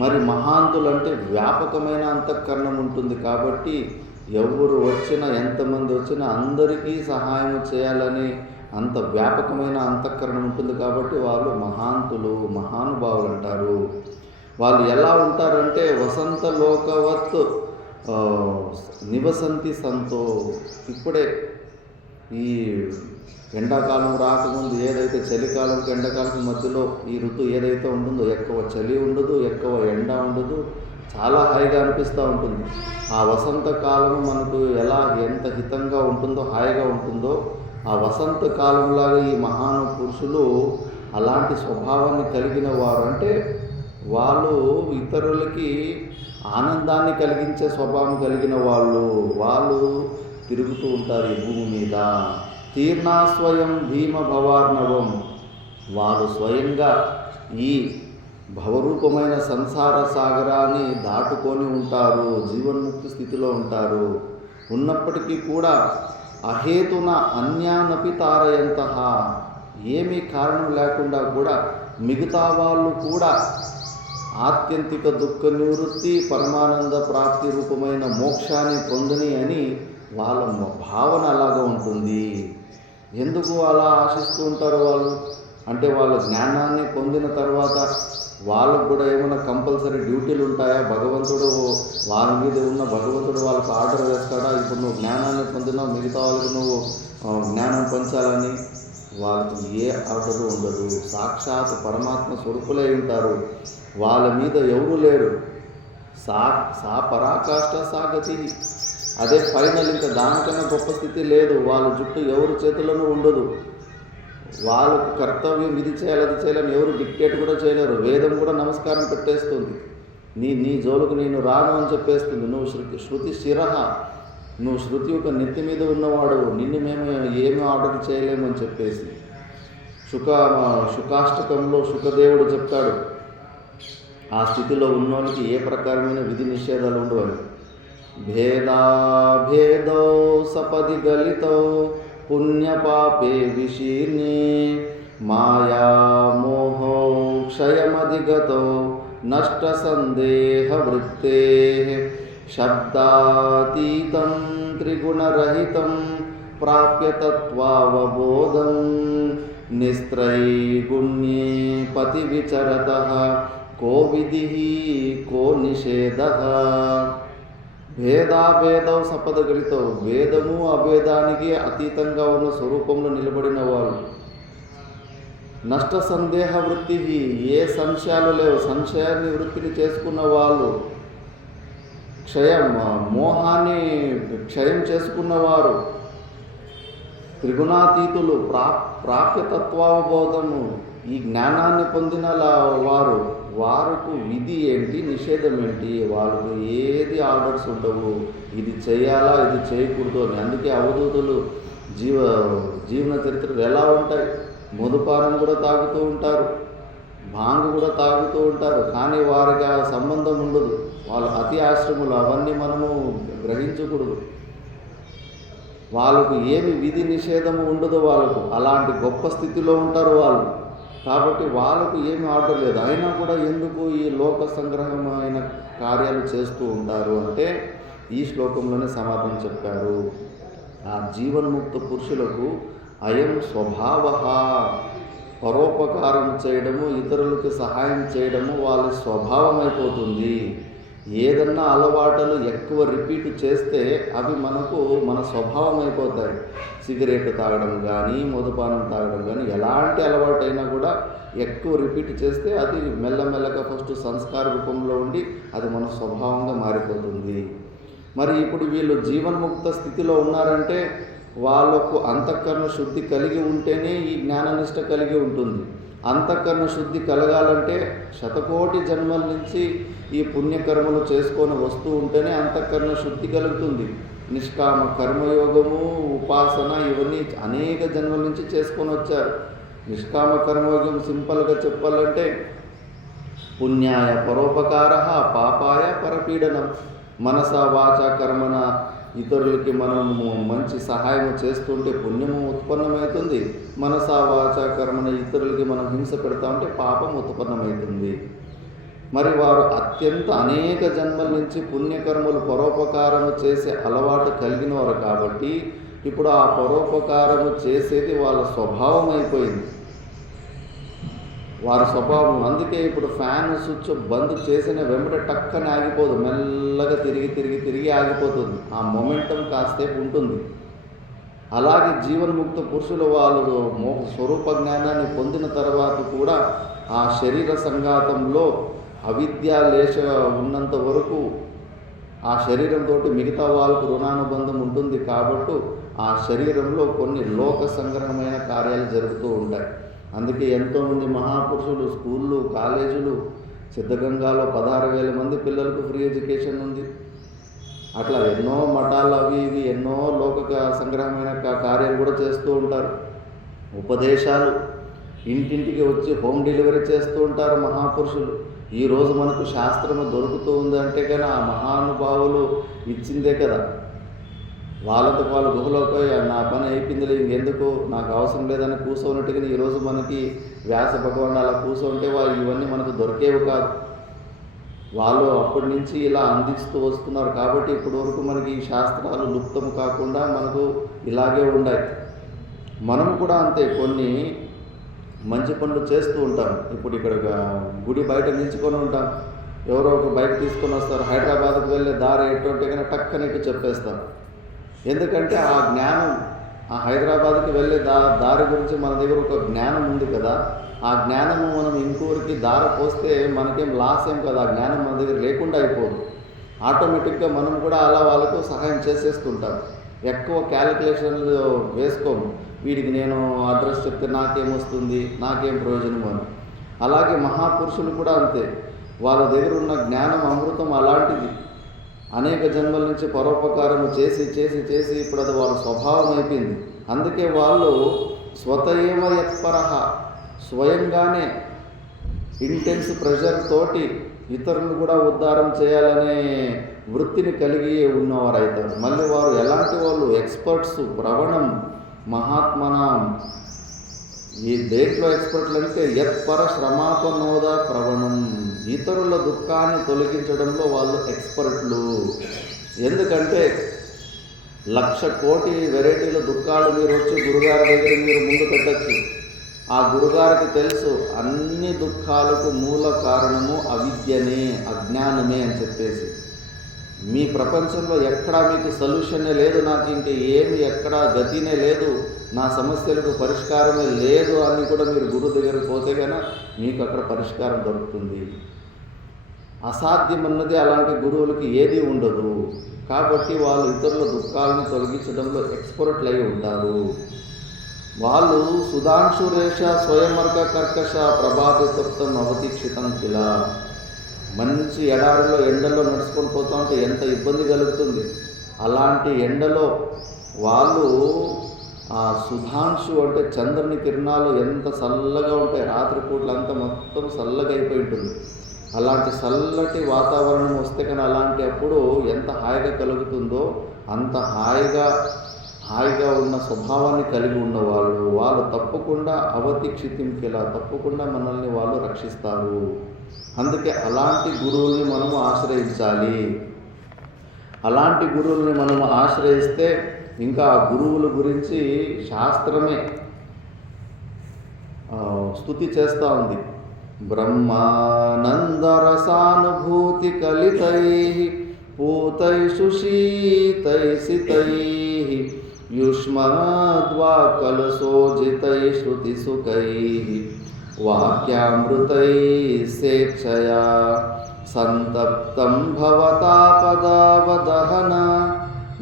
మరి మహాంతులు అంటే వ్యాపకమైన అంతఃకరణం ఉంటుంది కాబట్టి ఎవరు వచ్చినా ఎంతమంది వచ్చినా అందరికీ సహాయం చేయాలని అంత వ్యాపకమైన అంతఃకరణం ఉంటుంది కాబట్టి వాళ్ళు మహాంతులు, మహానుభావులు అంటారు. వాళ్ళు ఎలా ఉంటారంటే వసంత లోకవత్ నివసంతి సంతో. ఇప్పుడే ఈ ఎండాకాలం రాకముందు ఏదైతే చలికాలంకి ఎండాకాలం మధ్యలో ఈ ఋతువు ఏదైతే ఉంటుందో ఎక్కువ చలి ఉండదు, ఎక్కువ ఎండ ఉండదు, చాలా హాయిగా అనిపిస్తూ ఉంటుంది. ఆ వసంతకాలం మనకు ఎలా ఎంత హితంగా ఉంటుందో, హాయిగా ఉంటుందో, ఆ వసంత కాలంలాగా ఈ మహాను పురుషులు అలాంటి స్వభావాన్ని కలిగిన వారు. అంటే వాళ్ళు ఇతరులకి ఆనందాన్ని కలిగించే స్వభావం కలిగిన వాళ్ళు తిరుగుతూ ఉంటారు ఈ భూమి మీద. తీర్ణాస్వయం భీమ భవార్ణవం. వారు స్వయంగా ఈ భవరూపమైన సంసార సాగరాన్ని దాటుకొని ఉంటారు, జీవన్ముక్తి స్థితిలో ఉంటారు. ఉన్నప్పటికీ కూడా అహేతున అన్యానపి తారయంతః, ఏమీ కారణం లేకుండా కూడా మిగతా వాళ్ళు కూడా ఆత్యంతిక దుఃఖ నివృత్తి, పరమానంద ప్రాప్తి రూపమైన మోక్షాన్ని పొందని అని వాళ్ళ భావన అలాగా ఉంటుంది. ఎందుకు అలా ఆశిస్తూ ఉంటారు వాళ్ళు అంటే, వాళ్ళ జ్ఞానాన్ని పొందిన తర్వాత వాళ్ళకు కూడా ఏమైనా కంపల్సరీ డ్యూటీలు ఉంటాయా? భగవంతుడు వాళ్ళ మీద ఉన్న భగవంతుడు వాళ్ళకు ఆర్డర్ వేస్తాడా? ఇప్పుడు నువ్వు జ్ఞానాన్ని పొందినావు, మిగతా వాళ్ళకి నువ్వు జ్ఞానం పంచాలని? వాళ్ళకి ఏ ఆర్డరు ఉండదు. సాక్షాత్ పరమాత్మ స్వరూపులై ఉంటారు. వాళ్ళ మీద ఎవరు లేరు. సా పరాకాష్ఠ సాగతి. అదే ఫైనల్, ఇంకా దానికన్నా గొప్ప స్థితి లేదు. వాళ్ళ జుట్టు ఎవరి చేతుల్లోనూ ఉండదు. వాళ్ళకు కర్తవ్యం ఇది చేయాలి, అది చేయాలని ఎవరు డిక్టేట్ కూడా చేయలేరు. వేదం కూడా నమస్కారం పెట్టేస్తుంది. నీ జోలుకు నేను రాను అని చెప్పేస్తుంది. నువ్వు శృతి శిరహ, నువ్వు శృతి యొక్క నెత్తి మీద ఉన్నవాడు, నిన్ను మేము ఏమీ ఆర్డర్ చేయలేమని చెప్పేసి శుకాష్టకంలో శుకదేవుడు చెప్తాడు, ఆ స్థితిలో ఉన్నోనికి ఏ ప్రకారమైన విధి నిషేధాలు ఉండవని. భేదో సపది గలితో పుణ్యపాపే విశీర్ణే మాయా మోహో క్షయమధిగతో నష్ట సందేహ వృత్తే శబ్దాతీతం త్రిగుణరహితం ప్రాప్య తత్వావబోధం నిస్త్రైగుణ్యే పతి విచరతః కో విధిః కో నిషేధః. భేదాభేదం సపదగలితో, భేదము అభేదానికి అతీతంగా ఉన్న స్వరూపంలో నిలబడిన వాళ్ళు. నష్ట సందేహ వృత్తి, ఏ సంశయాలు లేవు, సంశయాన్ని వృత్తిని చేసుకున్న వాళ్ళు. మోహాన్ని క్షయం చేసుకున్నవారు. త్రిగుణాతీతులు, ప్రాప్యతత్వావబోధము, ఈ జ్ఞానాన్ని పొందిన వారికి విధి ఏంటి, నిషేధం ఏంటి, వాళ్ళకు ఏది ఆర్డర్స్ ఉండవు. ఇది చేయాలా, ఇది చేయకూడదు అని. అందుకే అవధూతులు జీవన చరిత్రలు ఎలా ఉంటాయి? మధుపానం కూడా తాగుతూ ఉంటారు, భాంగు కూడా తాగుతూ ఉంటారు, కానీ వారికి ఆ సంబంధం ఉండదు. వాళ్ళు అతి ఆశ్రములు, అవన్నీ మనము గ్రహించకూడదు. వాళ్ళకు ఏమి విధి నిషేధము ఉండదు. వాళ్ళకు అలాంటి గొప్ప స్థితిలో ఉంటారు వాళ్ళు. కాబట్టి వాళ్ళకు ఏమి ఆర్డర్ లేదు. అయినా కూడా ఎందుకు ఈ లోక సంగ్రహమైన కార్యాలు చేస్తూ ఉంటారు అంటే, ఈ శ్లోకంలోనే సమాధానం చెప్పారు. ఆ జీవన్ముక్త పురుషులకు అయం స్వభావ, పరోపకారం చేయడము, ఇతరులకు సహాయం చేయడము వాళ్ళ స్వభావం అయిపోతుంది. ఏదన్నా అలవాటులు ఎక్కువ రిపీట్ చేస్తే అవి మన స్వభావం అయిపోతాయి. సిగరెట్ తాగడం కానీ, మధుపానం తాగడం కానీ, ఎలాంటి అలవాటైనా కూడా ఎక్కువ రిపీట్ చేస్తే అది మెల్లమెల్లగా ఫస్ట్ సంస్కార రూపంలో ఉండి అది మన స్వభావంగా మారిపోతుంది. మరి ఇప్పుడు వీళ్ళు జీవన్ముక్త స్థితిలో ఉన్నారంటే వాళ్ళకు అంతఃకరణ శుద్ధి కలిగి ఉంటేనే ఈ జ్ఞాననిష్ట కలిగి ఉంటుంది. అంతఃకరణ శుద్ధి కలగాలంటే శతకోటి జన్మల నుంచి ఈ పుణ్యకర్మలు చేసుకొని వస్తూ ఉంటేనే అంతఃకరణ శుద్ధి కలుగుతుంది. నిష్కామ కర్మయోగము, ఉపాసన ఇవన్నీ అనేక జన్మల నుంచి చేసుకొని వచ్చారు. నిష్కామ కర్మయోగం సింపుల్గా చెప్పాలంటే పుణ్యాయ పరోపకార, పాపాయ పరపీడనం. మనస వాచ కర్మన ఇతరులకి మనము మంచి సహాయం చేస్తుంటే పుణ్యము ఉత్పన్నమవుతుంది. మనసా వాచా కర్మణ ఇతరులకి మనం హింస పెడతా ఉంటే పాపం ఉత్పన్నమవుతుంది. మరి వారు అత్యంత అనేక జన్మల నుంచి పుణ్యకర్మలు పరోపకారము చేసే అలవాటు కలిగిన వారు కాబట్టి ఇప్పుడు ఆ పరోపకారము చేసేది వాళ్ళ స్వభావం అయిపోయింది, వారి స్వభావం. అందుకే ఇప్పుడు ఫ్యాన్ స్విచ్ బంద్ చేసిన వెంబడే టక్కని ఆగిపోదు, మెల్లగా తిరిగి ఆగిపోతుంది. ఆ మొమెంటం కాసేపు ఉంటుంది. అలాగే జీవన్ముక్త పురుషులు వాళ్ళు స్వరూప జ్ఞానాన్ని పొందిన తర్వాత కూడా ఆ శరీర సంఘాతంలో అవిద్యా లేశ ఉన్నంత వరకు ఆ శరీరంతో మిగతా వాళ్ళకు రుణానుబంధం ఉంటుంది. కాబట్టి ఆ శరీరంలో కొన్ని లోక సంగ్రహమైన కార్యాలు జరుగుతూ ఉంటాయి. అందుకే ఎంతోమంది మహాపురుషులు స్కూళ్ళు, కాలేజీలు, సిద్ధగంగాలో 16,000 మంది పిల్లలకు ఫ్రీ ఎడ్యుకేషన్ ఉంది. అట్లా ఎన్నో మఠాలు అవి ఇవి ఎన్నో లోక సంగ్రహమైన కార్యాలు కూడా చేస్తూ ఉంటారు. ఉపదేశాలు ఇంటింటికి వచ్చి హోమ్ డెలివరీ చేస్తూ ఉంటారు మహాపురుషులు. ఈరోజు మనకు శాస్త్రము దొరుకుతూ ఉందంటే కానీ ఆ మహానుభావులు ఇచ్చిందే కదా. వాళ్ళతో వాళ్ళు గుహలోకి నా పని అయిపోయిందిలే ఇంకెందుకు నాకు అవసరం లేదని కూర్చోనట్టుగా ఈరోజు మనకి వ్యాస భగవాన్ అలా కూర్చోంటే వాళ్ళు ఇవన్నీ మనకు దొరికేవి కాదు. వాళ్ళు అప్పటి నుంచి ఇలా అందిస్తూ వస్తున్నారు కాబట్టి ఇప్పటి వరకు మనకి ఈ శాస్త్రాలు లుప్తం కాకుండా మనకు ఇలాగే ఉన్నాయి. మనం కూడా అంతే కొన్ని మంచి పనులు చేస్తూ ఉంటాం. ఇప్పుడు ఇక్కడ గుడి బయట నిల్చుకొని ఉంటాం, ఎవరో ఒక బైక్ తీసుకొని వస్తారు, హైదరాబాద్కు వెళ్ళే దారి ఎటువంటి కానీ టక్కనెక్కి చెప్పేస్తారు. ఎందుకంటే ఆ జ్ఞానం, ఆ హైదరాబాద్కి వెళ్ళే దారి గురించి మన దగ్గర ఒక జ్ఞానం ఉంది కదా. ఆ జ్ఞానము మనం ఇంకోరికి దారి పోస్తే మనకేం లాస్ ఏం కదా, ఆ జ్ఞానం మన దగ్గర లేకుండా అయిపోదు. ఆటోమేటిక్గా మనం కూడా అలా వాళ్ళకు సహాయం చేసేస్తుంటాం. ఎక్కువ క్యాలిక్యులేషన్లు వేసుకోము, వీడికి నేను అడ్రస్ చెప్తే నాకేమొస్తుంది, నాకేం ప్రయోజనం అని. అలాగే మహాపురుషులు కూడా అంతే, వాళ్ళ దగ్గర ఉన్న జ్ఞానం అమృతం అలాంటిది. అనేక జన్మల నుంచి పరోపకారం చేసి ఇప్పుడు అది వాళ్ళ స్వభావం అయిపోయింది. అందుకే వాళ్ళు స్వతయేవ యత్పరః, స్వయంగానే ఇంటెన్స్ ప్రెషర్ తోటి ఇతరులను కూడా ఉద్ధారం చేయాలనే వృత్తిని కలిగి ఉన్నవారు అవుతారు. మళ్ళీ వారు ఎలాంటి వాళ్ళు, ఎక్స్పర్ట్స్, ప్రవణం మహాత్మనాం. ఈ దేంట్లో ఎక్స్పర్ట్లు అంటే యత్పర శ్రమాపనోద ప్రవణం, ఇతరుల దుఃఖాన్ని తొలగించడంలో వాళ్ళు ఎక్స్పర్ట్లు. ఎందుకంటే 1,00,000 కోటి వెరైటీల దుఃఖాలు మీరు వచ్చి గురుగారి దగ్గర మీరు ముందు పెట్టచ్చు. ఆ గురుగారికి తెలుసు అన్ని దుఃఖాలకు మూల కారణము అవిద్యనే, అజ్ఞానమే అని చెప్పేసి. మీ ప్రపంచంలో ఎక్కడా మీకు సొల్యూషనే లేదు, నాకు ఇంక ఏమి ఎక్కడా గతినే లేదు, నా సమస్యలకు పరిష్కారమే లేదు అని కూడా మీరు గురువు దగ్గరకు పోతే కనుక మీకు అక్కడ పరిష్కారం దొరుకుతుంది. అసాధ్యమన్నది అలాంటి గురువులకి ఏది ఉండదు. కాబట్టి వాళ్ళు ఇతరుల దుఃఖాలను తొలగించడంలో ఎక్స్పర్ట్లు అయి ఉంటారు. వాళ్ళు సుధాంశురేష స్వయంవర్గ కర్కశ ప్రభావితం అవతీక్షితం కిల. మంచి ఎడారిలో ఎండలో నడుచుకొని పోతూ ఉంటే ఎంత ఇబ్బంది కలుగుతుంది. అలాంటి ఎండలో వాళ్ళు ఆ సుధాంశు అంటే చంద్రుని కిరణాలు ఎంత చల్లగా ఉంటాయి, రాత్రిపూట్ల అంతా మొత్తం చల్లగా అయిపోయి ఉంటుంది. అలాంటి చల్లటి వాతావరణం వస్తే కానీ అలాంటి అప్పుడు ఎంత హాయిగా కలుగుతుందో అంత హాయిగా ఉన్న స్వభావాన్ని కలిగి ఉన్నవాళ్ళు వాళ్ళు తప్పకుండా అవతిక్షితింకిల, తప్పకుండా మనల్ని వాళ్ళు రక్షిస్తారు. అందుకే అలాంటి గురువుల్ని మనము ఆశ్రయించాలి. అలాంటి గురువుల్ని మనము ఆశ్రయిస్తే ఇంకా ఆ గురువుల గురించి శాస్త్రమే స్తుతి చేస్తూ ఉంది. బ్రహ్మానందరసానుభూతి కలితై పూతై సుశీతై సితై యుష్మద్వాకలశోజితై శృతిసుఖై వాక్యామృతై స్వేచ్ఛయా సంతప్తం భవతాపదావదహన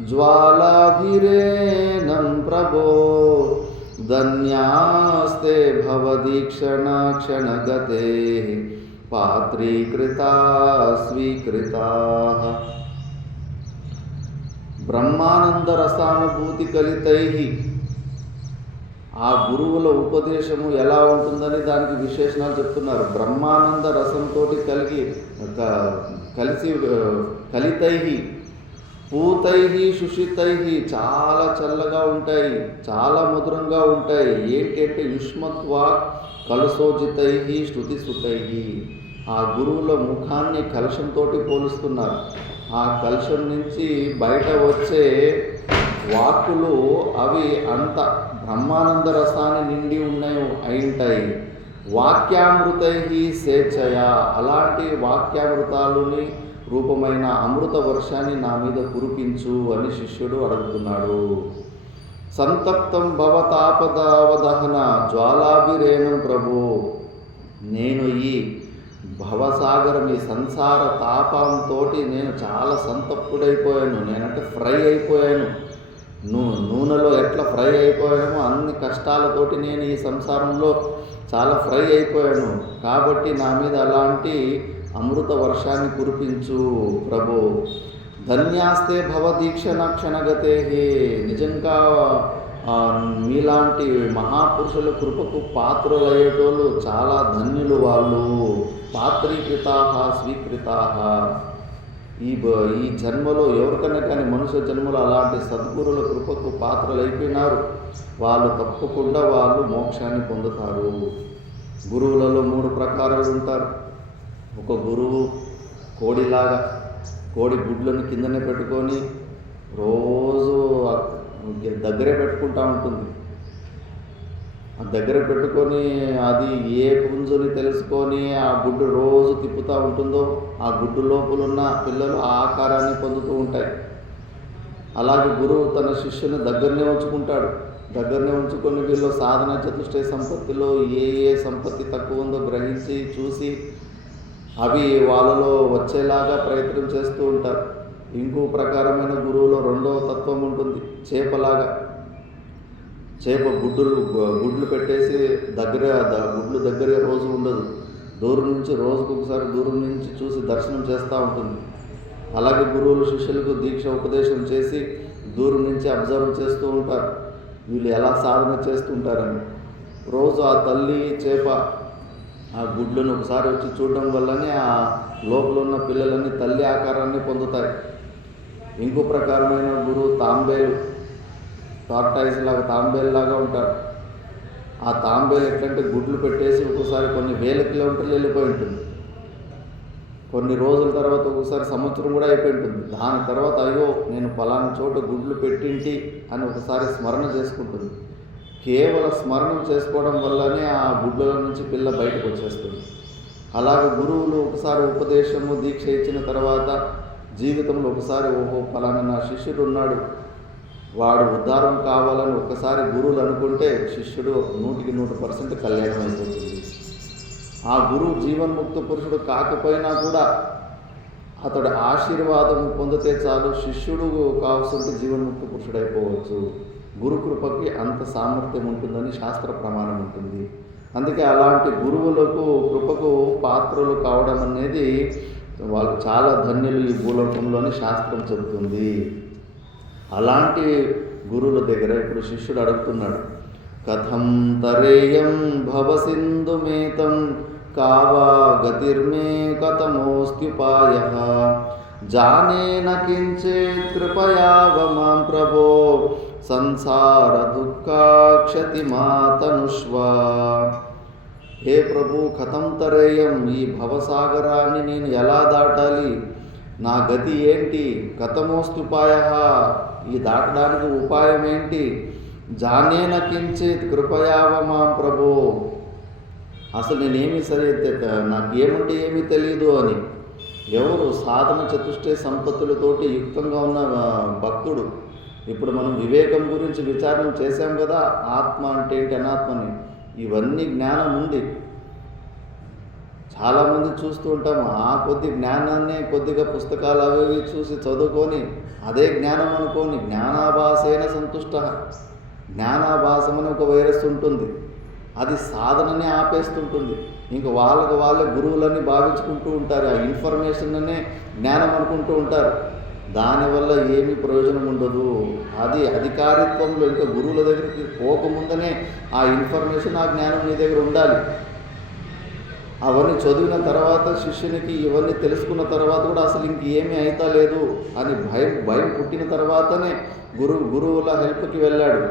జ్వాలాభిరేనం ప్రభో ధన్యాస్తే భవదీక్షణ క్షణగతే పాత్రీకృతా స్వీకృతా. బ్రహ్మానంద రసానుభూతి కలితై, ఆ గురువుల ఉపదేశము ఎలా ఉంటుందని దానికి విశేషణాలు చెప్తున్నారు. బ్రహ్మానంద రసంతో కలిసి కలితై పూతై శుషితై చాలా చల్లగా ఉంటాయి, చాలా మధురంగా ఉంటాయి. ఏంటంటే యుష్మత్వా కలశోజితై శృతిసుతై. ఆ గురువుల ముఖాన్ని కలశంతో పోలుస్తున్నారు. ఆ కలశం నుంచి బయట వచ్చే వాక్కులు అవి అంత బ్రహ్మానంద రసాన్ని నిండి ఉంటాయి. వాక్యామృతై స్వేచ్ఛయ. అలాంటి వాక్యామృతాలని రూపమైన అమృత వర్షాన్ని నా మీద కురిపించు అని శిష్యుడు అడుగుతున్నాడు. సంతప్తం భవతాపదావదహన జ్వాలాభిరేణం ప్రభు. నేను ఈ భవసాగరం, ఈ సంసార తాపంతో నేను చాలా సంతప్తుడైపోయాను. నేనంటే ఫ్రై అయిపోయాను. నూనెలో ఎట్లా ఫ్రై అయిపోయానో అన్ని కష్టాలతోటి నేను ఈ సంసారంలో చాలా ఫ్రై అయిపోయాను. కాబట్టి నా మీద అలాంటి అమృత వర్షాన్ని కురిపించు ప్రభు. ధన్యాస్తే భవదీక్షణ క్షణగతే. నిజంగా మీలాంటి మహాపురుషుల కృపకు పాత్రులయ్యేటోళ్ళు చాలా ధన్యులు వాళ్ళు. పాత్రీకృతాః స్వీకృతాః. ఈ జన్మలో ఎవరికైనా కానీ మనుష్య జన్మలో అలాంటి సద్గురుల కృపకు పాత్రలు అయిపోయినారు, వాళ్ళు తప్పకుండా వాళ్ళు మోక్షాన్ని పొందుతారు. గురువులలో 3 ప్రకారాలు ఉంటారు. ఒక గురువు కోడిలాగా, కోడి గుడ్లను కిందనే పెట్టుకొని రోజు దగ్గరే పెట్టుకుంటూ ఉంటుంది. ఆ దగ్గర పెట్టుకొని అది ఏ పుంజుని తెలుసుకొని ఆ గుడ్డు రోజు తిప్పుతూ ఉంటుందో ఆ గుడ్డు లోపల ఉన్న పిల్లలు ఆ ఆకారాన్ని పొందుతూ ఉంటాయి. అలాగే గురువు తన శిష్యుని దగ్గరనే ఉంచుకుంటాడు. దగ్గరనే ఉంచుకొని వీళ్ళు సాధన చతుష్టయ సంపత్తిలో ఏ సంపత్తి తక్కువ ఉందో గ్రహించి చూసి అవి వాళ్ళలో వచ్చేలాగా ప్రయత్నం చేస్తూ ఉంటారు. ఇంకో ప్రకారమైన గురువులో 2వ తత్వం ఉంటుంది. చేపలాగా. చేప గుడ్లు పెట్టేసి గుడ్లు దగ్గర రోజు ఉండదు. దూరం నుంచి రోజుకు ఒకసారి దూరం నుంచి చూసి దర్శనం చేస్తూ ఉంటుంది. అలాగే గురువులు శిష్యులకు దీక్ష ఉపదేశం చేసి దూరం నుంచి అబ్జర్వ్ చేస్తూ ఉంటారు, వీళ్ళు ఎలా సాధన చేస్తుంటారని. రోజు ఆ తల్లి చేప ఆ గుడ్లను ఒకసారి వచ్చి చూడడం వల్లనే ఆ లోపల ఉన్న పిల్లలన్నీ తల్లి ఆకారాన్ని పొందుతాయి. ఇంకో ప్రకారమైన గురువు టార్టాయిస్ లాగా తాంబేలులాగా ఉంటారు. ఆ తాంబేలు ఎట్లంటే గుడ్లు పెట్టేసి ఒకసారి కొన్ని వేల కిలోమీటర్లు వెళ్ళిపోయి ఉంటుంది. కొన్ని రోజుల తర్వాత ఒకసారి సంవత్సరం కూడా అయిపోయి ఉంటుంది. దాని తర్వాత అయ్యో నేను పలానా చోట గుడ్లు పెట్టింటి అని ఒకసారి స్మరణ చేసుకుంటుంది. కేవలం స్మరణం చేసుకోవడం వల్లనే ఆ గుడ్ల నుంచి పిల్ల బయటకు వచ్చేస్తుంది. అలాగే గురువులు ఒకసారి ఉపదేశము దీక్ష ఇచ్చిన తర్వాత జీవితంలో ఒకసారి ఓహో పలానా నా శిష్యుడు ఉన్నాడు, వాడు ఉద్ధారం కావాలని ఒక్కసారి గురువులు అనుకుంటే శిష్యుడు 100% కళ్యాణం అయిపోతుంది. ఆ గురువు జీవన్ముక్త పురుషుడు కాకపోయినా కూడా అతడు ఆశీర్వాదం పొందితే చాలు శిష్యుడు కావాల్సింటే జీవన్ముక్త పురుషుడు అయిపోవచ్చు. గురుకృపకి అంత సామర్థ్యం ఉంటుందని శాస్త్ర ప్రమాణం ఉంటుంది. అందుకే అలాంటి గురువులకు కృపకు పాత్రలు కావడం అనేది వాళ్ళు చాలా ధన్యులు ఈ భూలోకంలోని శాస్త్రం చెబుతుంది. అలాంటి గురువుల దగ్గర ఇప్పుడు శిష్యుడు అడుగుతున్నాడు, కథం తరేయం భవసింధుమేతం కావా గతిర్మే కథమోస్త్యుపాయః జానేన కించిత్ కృపయావ మాం ప్రభో సంసార దుఃఖాక్షతిమాతనుష్వ. హే ప్రభు, కథం తరేయం, ఈ భవసాగరాన్ని నేను ఎలా దాటాలి, నా గతి ఏంటి, కథమోస్త్యుపాయః, ఈ దాటడానికి ఉపాయం ఏంటి, జానేన కించిత్ కృపయావ మాం ప్రభో, అసలు నేనేమి నాకేమంటే ఏమీ తెలియదు అని. ఎవరు సాధన చతుష్టయ సంపత్తులతోటి యుక్తంగా ఉన్న భక్తుడు. ఇప్పుడు మనం వివేకం గురించి విచారణ చేశాం కదా, ఆత్మ అంటే ఏంటి, అనాత్మని, ఇవన్నీ జ్ఞానం ఉంది. చాలామంది చూస్తూ ఉంటాము, ఆ కొద్ది జ్ఞానాన్ని కొద్దిగా పుస్తకాలు అవి చూసి చదువుకొని అదే జ్ఞానం అనుకోని జ్ఞానాభాసైన సంతుష్ట. జ్ఞానాభాసం అని ఒక వైరస్ ఉంటుంది, అది సాధననే ఆపేస్తుంటుంది. ఇంకా వాళ్ళే గురువులని భావించుకుంటూ ఉంటారు. ఆ ఇన్ఫర్మేషన్నే జ్ఞానం అనుకుంటూ ఉంటారు. దానివల్ల ఏమీ ప్రయోజనం ఉండదు. అది అధికారిత్వంలో ఇంకా గురువుల దగ్గరికి పోకముందనే ఆ ఇన్ఫర్మేషన్, ఆ జ్ఞానం నీ దగ్గర ఉండాలి. అవన్నీ చదివిన తర్వాత శిష్యునికి ఇవన్నీ తెలుసుకున్న తర్వాత కూడా అసలు ఇంకేమీ అయితా లేదు అని భయం పుట్టిన తర్వాతనే గురువుల హెల్ప్కి వెళ్ళాడు.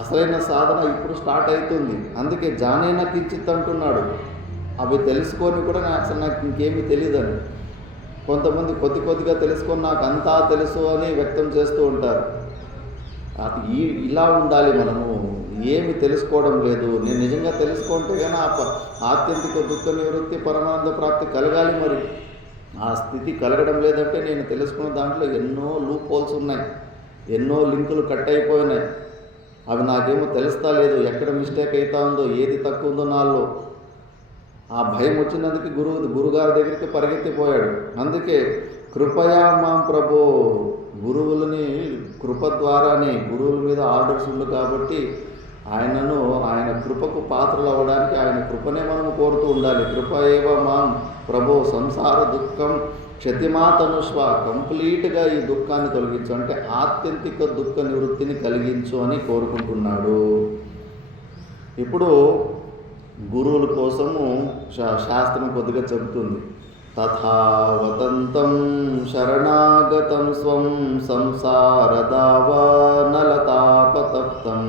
అసలైన సాధన ఇప్పుడు స్టార్ట్ అవుతుంది. అందుకే జానేనా కించిత్ అంటున్నాడు. అవి తెలుసుకొని కూడా నాకు ఇంకేమీ తెలియదని. కొంతమంది కొద్దిగా తెలుసుకొని నాకు అంతా తెలుసు అని వ్యక్తం చేస్తూ ఉంటారు. ఇలా ఉండాలి మనము. ఏమి తెలుసుకోవడం లేదు. నేను నిజంగా తెలుసుకుంటే కానీ ఆత్యంతిక దుఃఖ నివృత్తి పరమానంద ప్రాప్తి కలగాలి. మరి ఆ స్థితి కలగడం లేదంటే నేను తెలుసుకున్న దాంట్లో ఎన్నో లూప్ హోల్స్ ఉన్నాయి, ఎన్నో లింకులు కట్ అయిపోయినాయి. అవి నాకేమో తెలుస్తా లేదు, ఎక్కడ మిస్టేక్ అవుతా ఉందో, ఏది తక్కువ ఉందో నాలో. ఆ భయం వచ్చినందుకు గురుగారి దగ్గరికి పరిగెత్తిపోయాడు. అందుకే కృపయా మాం ప్రభో, గురువులని కృప ద్వారానే, గురువుల మీద ఆర్డర్స్ ఉంది కాబట్టి ఆయన కృపకు పాత్రలు అవ్వడానికి ఆయన కృపనే మనం కోరుతూ ఉండాలి. కృప ఏవ మాం ప్రభో సంసార దుఃఖం క్షతిమాతనుష్వ, కంప్లీట్గా ఈ దుఃఖాన్ని తొలగించు అంటే ఆత్యంతిక దుఃఖ నివృత్తిని కలిగించు అని కోరుకుంటున్నాడు. ఇప్పుడు గురువుల కోసము శాస్త్రం కొద్దిగా చెబుతుంది. తథావతంతం శరణాగతం స్వం సంసారదావానలతాపతప్తం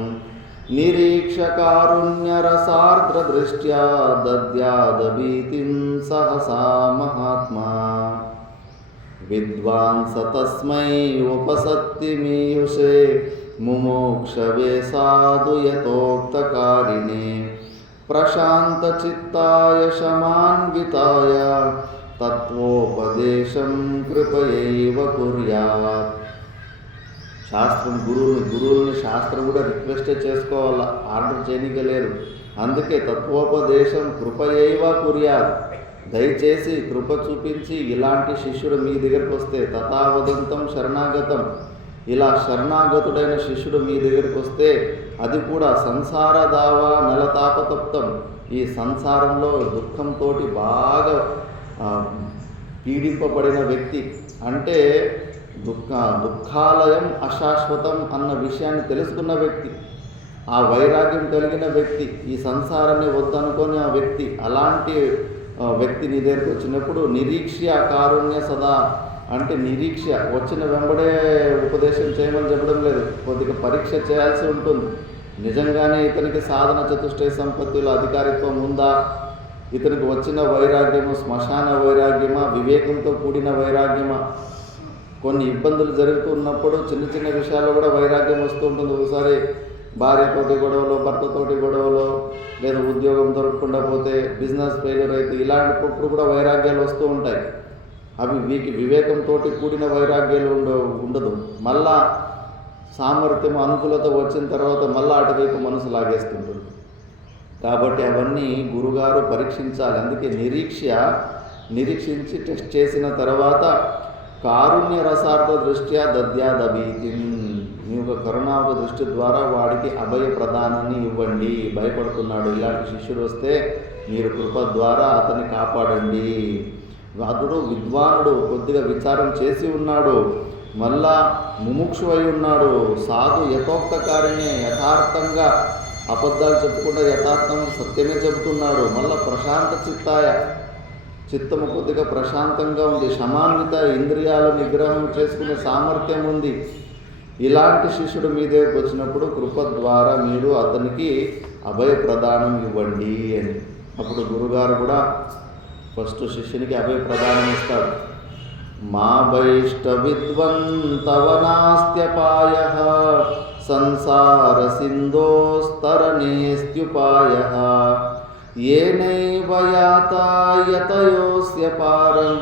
నిరీక్ష కారుణ్యరసార్ద్ర దృష్ట్యా దద్యాదభీతిం సహసా మహాత్మా విద్వాంస తస్మై ఉపసత్తిమీయుషే ముమోక్షవే సాధు యథోక్తకారిణే ప్రశాంతచిత్తాయ శమాన్వితాయ తత్వోపదేశం కృపయైవ కుర్యాత్. శాస్త్రం గురువుల్ని శాస్త్రం కూడా రిక్వెస్ట్ చేసుకోవాలా, ఆర్డర్ చేయనికలేరు. అందుకే తత్వోపదేశం కృపయైవ కుర్యాత్, దయచేసి కృప చూపించి ఇలాంటి శిష్యుడు మీ దగ్గరికి వస్తే, తథావదంతం శరణాగతం, ఇలా శరణాగతుడైన శిష్యుడు మీ దగ్గరికి వస్తే, అది కూడా సంసార దావా నలతాపతప్తం, ఈ సంసారంలో దుఃఖంతో బాగా పీడింపబడిన వ్యక్తి, అంటే దుఃఖాలయం అశాశ్వతం అన్న విషయాన్ని తెలుసుకున్న వ్యక్తి, ఆ వైరాగ్యం కలిగిన వ్యక్తి, ఈ సంసారాన్ని వద్దనుకొని ఆ వ్యక్తి, అలాంటి వ్యక్తి నీ దగ్గరికి వచ్చినప్పుడు నిరీక్ష్య కారుణ్య సదా, అంటే నిరీక్ష వచ్చిన వెంబడే ఉపదేశం చేయమని చెప్పడం లేదు, కొద్దిగా పరీక్ష చేయాల్సి ఉంటుంది. నిజంగానే ఇతనికి సాధన చతుష్టయ సంపత్తుల అధికారిత్వం ఉందా, ఇతనికి వచ్చిన వైరాగ్యము శ్మశాన వైరాగ్యమా, వివేకంతో కూడిన వైరాగ్యమా. కొన్ని ఇబ్బందులు జరుగుతున్నప్పుడు చిన్న చిన్న విషయాల్లో కూడా వైరాగ్యం వస్తూ ఉంటుంది. ఒకసారి భార్యతోటి గొడవలు, భర్తతోటి గొడవలు, లేదా ఉద్యోగం దొరకకుండా పోతే, బిజినెస్ ఫెయిల్యూర్ అయితే, ఇలాంటిప్పుడు కూడా వైరాగ్యాలు వస్తూ ఉంటాయి. అవి వివేకంతో కూడిన వైరాగ్యాలు ఉండదు. మళ్ళా సామర్థ్యం అనుకూలత వచ్చిన తర్వాత మళ్ళీ అటువైపు మనసు లాగేస్తుంటుంది. కాబట్టి అవన్నీ గురుగారు పరీక్షించాలి. అందుకే నిరీక్షించి టెస్ట్ చేసిన తర్వాత కారుణ్య రసార్థ దృష్ట్యా దద్యాదభీతిం, మీ యొక్క కరుణాక దృష్టి ద్వారా వాడికి అభయ ప్రదానాన్ని ఇవ్వండి. భయపడుతున్నాడు, ఇలాంటి శిష్యుడు వస్తే మీరు కృప ద్వారా అతన్ని కాపాడండి. అతడు విద్వానుడు, కొద్దిగా విచారం చేసి ఉన్నాడు, మళ్ళా ముముక్షు అయి ఉన్నాడు, సాధు యథోక్తకారిణి, యథార్థంగా అబద్ధాలు చెప్పకుండా యథార్థంగా సత్యమే చెబుతున్నాడు. మళ్ళా ప్రశాంత చిత్తము కొద్దిగా ప్రశాంతంగా ఉంది, సమాన్విత ఇంద్రియాల నిగ్రహం చేసుకునే సామర్థ్యం ఉంది. ఇలాంటి శిష్యుడు మీ దగ్గరకు వచ్చినప్పుడు కృప ద్వారా మీరు అతనికి అభయ ప్రదానం ఇవ్వండి అని. అప్పుడు గురుగారు కూడా ఫస్ట్ శిష్యునికి అభయ ప్రదానం ఇస్తాడు. మా వైష్ట విద్వంతవ నాస్త్యపాయః సంసార సింధోస్తరణేస్త్యుపాయః ఏనైవ యాతాయతయోస్య పారం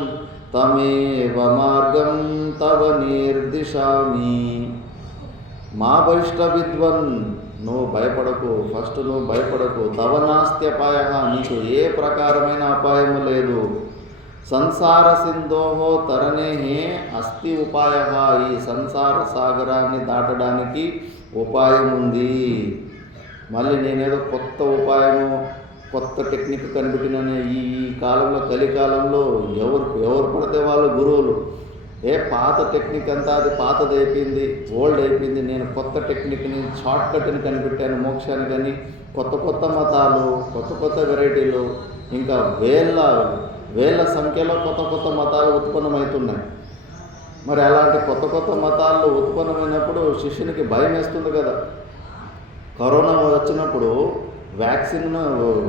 తమేవ మార్గం తవ నిర్దిశామి. మా వైష్ట విద్వన్, నువ్వు భయపడకు, ఫస్ట్ నువ్వు భయపడకు. తవ నాస్త్యపాయ, నీకు ఏ ప్రకారమైన అపాయము లేదు. సంసార సింధోహో తరణే అస్తి ఉపాయ, ఈ సంసార సాగరాన్ని దాటడానికి ఉపాయం ఉంది. మళ్ళీ నేనేదో కొత్త ఉపాయము, కొత్త టెక్నిక్ కనిపెట్టిననే ఈ కాలంలో, కలికాలంలో ఎవరు పడితే వాళ్ళు గురువులు. పాత టెక్నిక్ అంతా అది పాతది అయిపోయింది, ఓల్డ్ అయిపోయింది. నేను కొత్త టెక్నిక్ని, షార్ట్ కట్ని కనిపెట్టాను మోక్షానికి అని కొత్త మతాలు, కొత్త వెరైటీలు ఇంకా వేల వేల సంఖ్యలో కొత్త కొత్త మతాలు ఉత్పన్నమవుతున్నాయి. మరి అలాంటి కొత్త కొత్త మతాలు ఉత్పన్నమైనప్పుడు శిష్యునికి భయం వేస్తుంది కదా. కరోనా వచ్చినప్పుడు వ్యాక్సిన్ను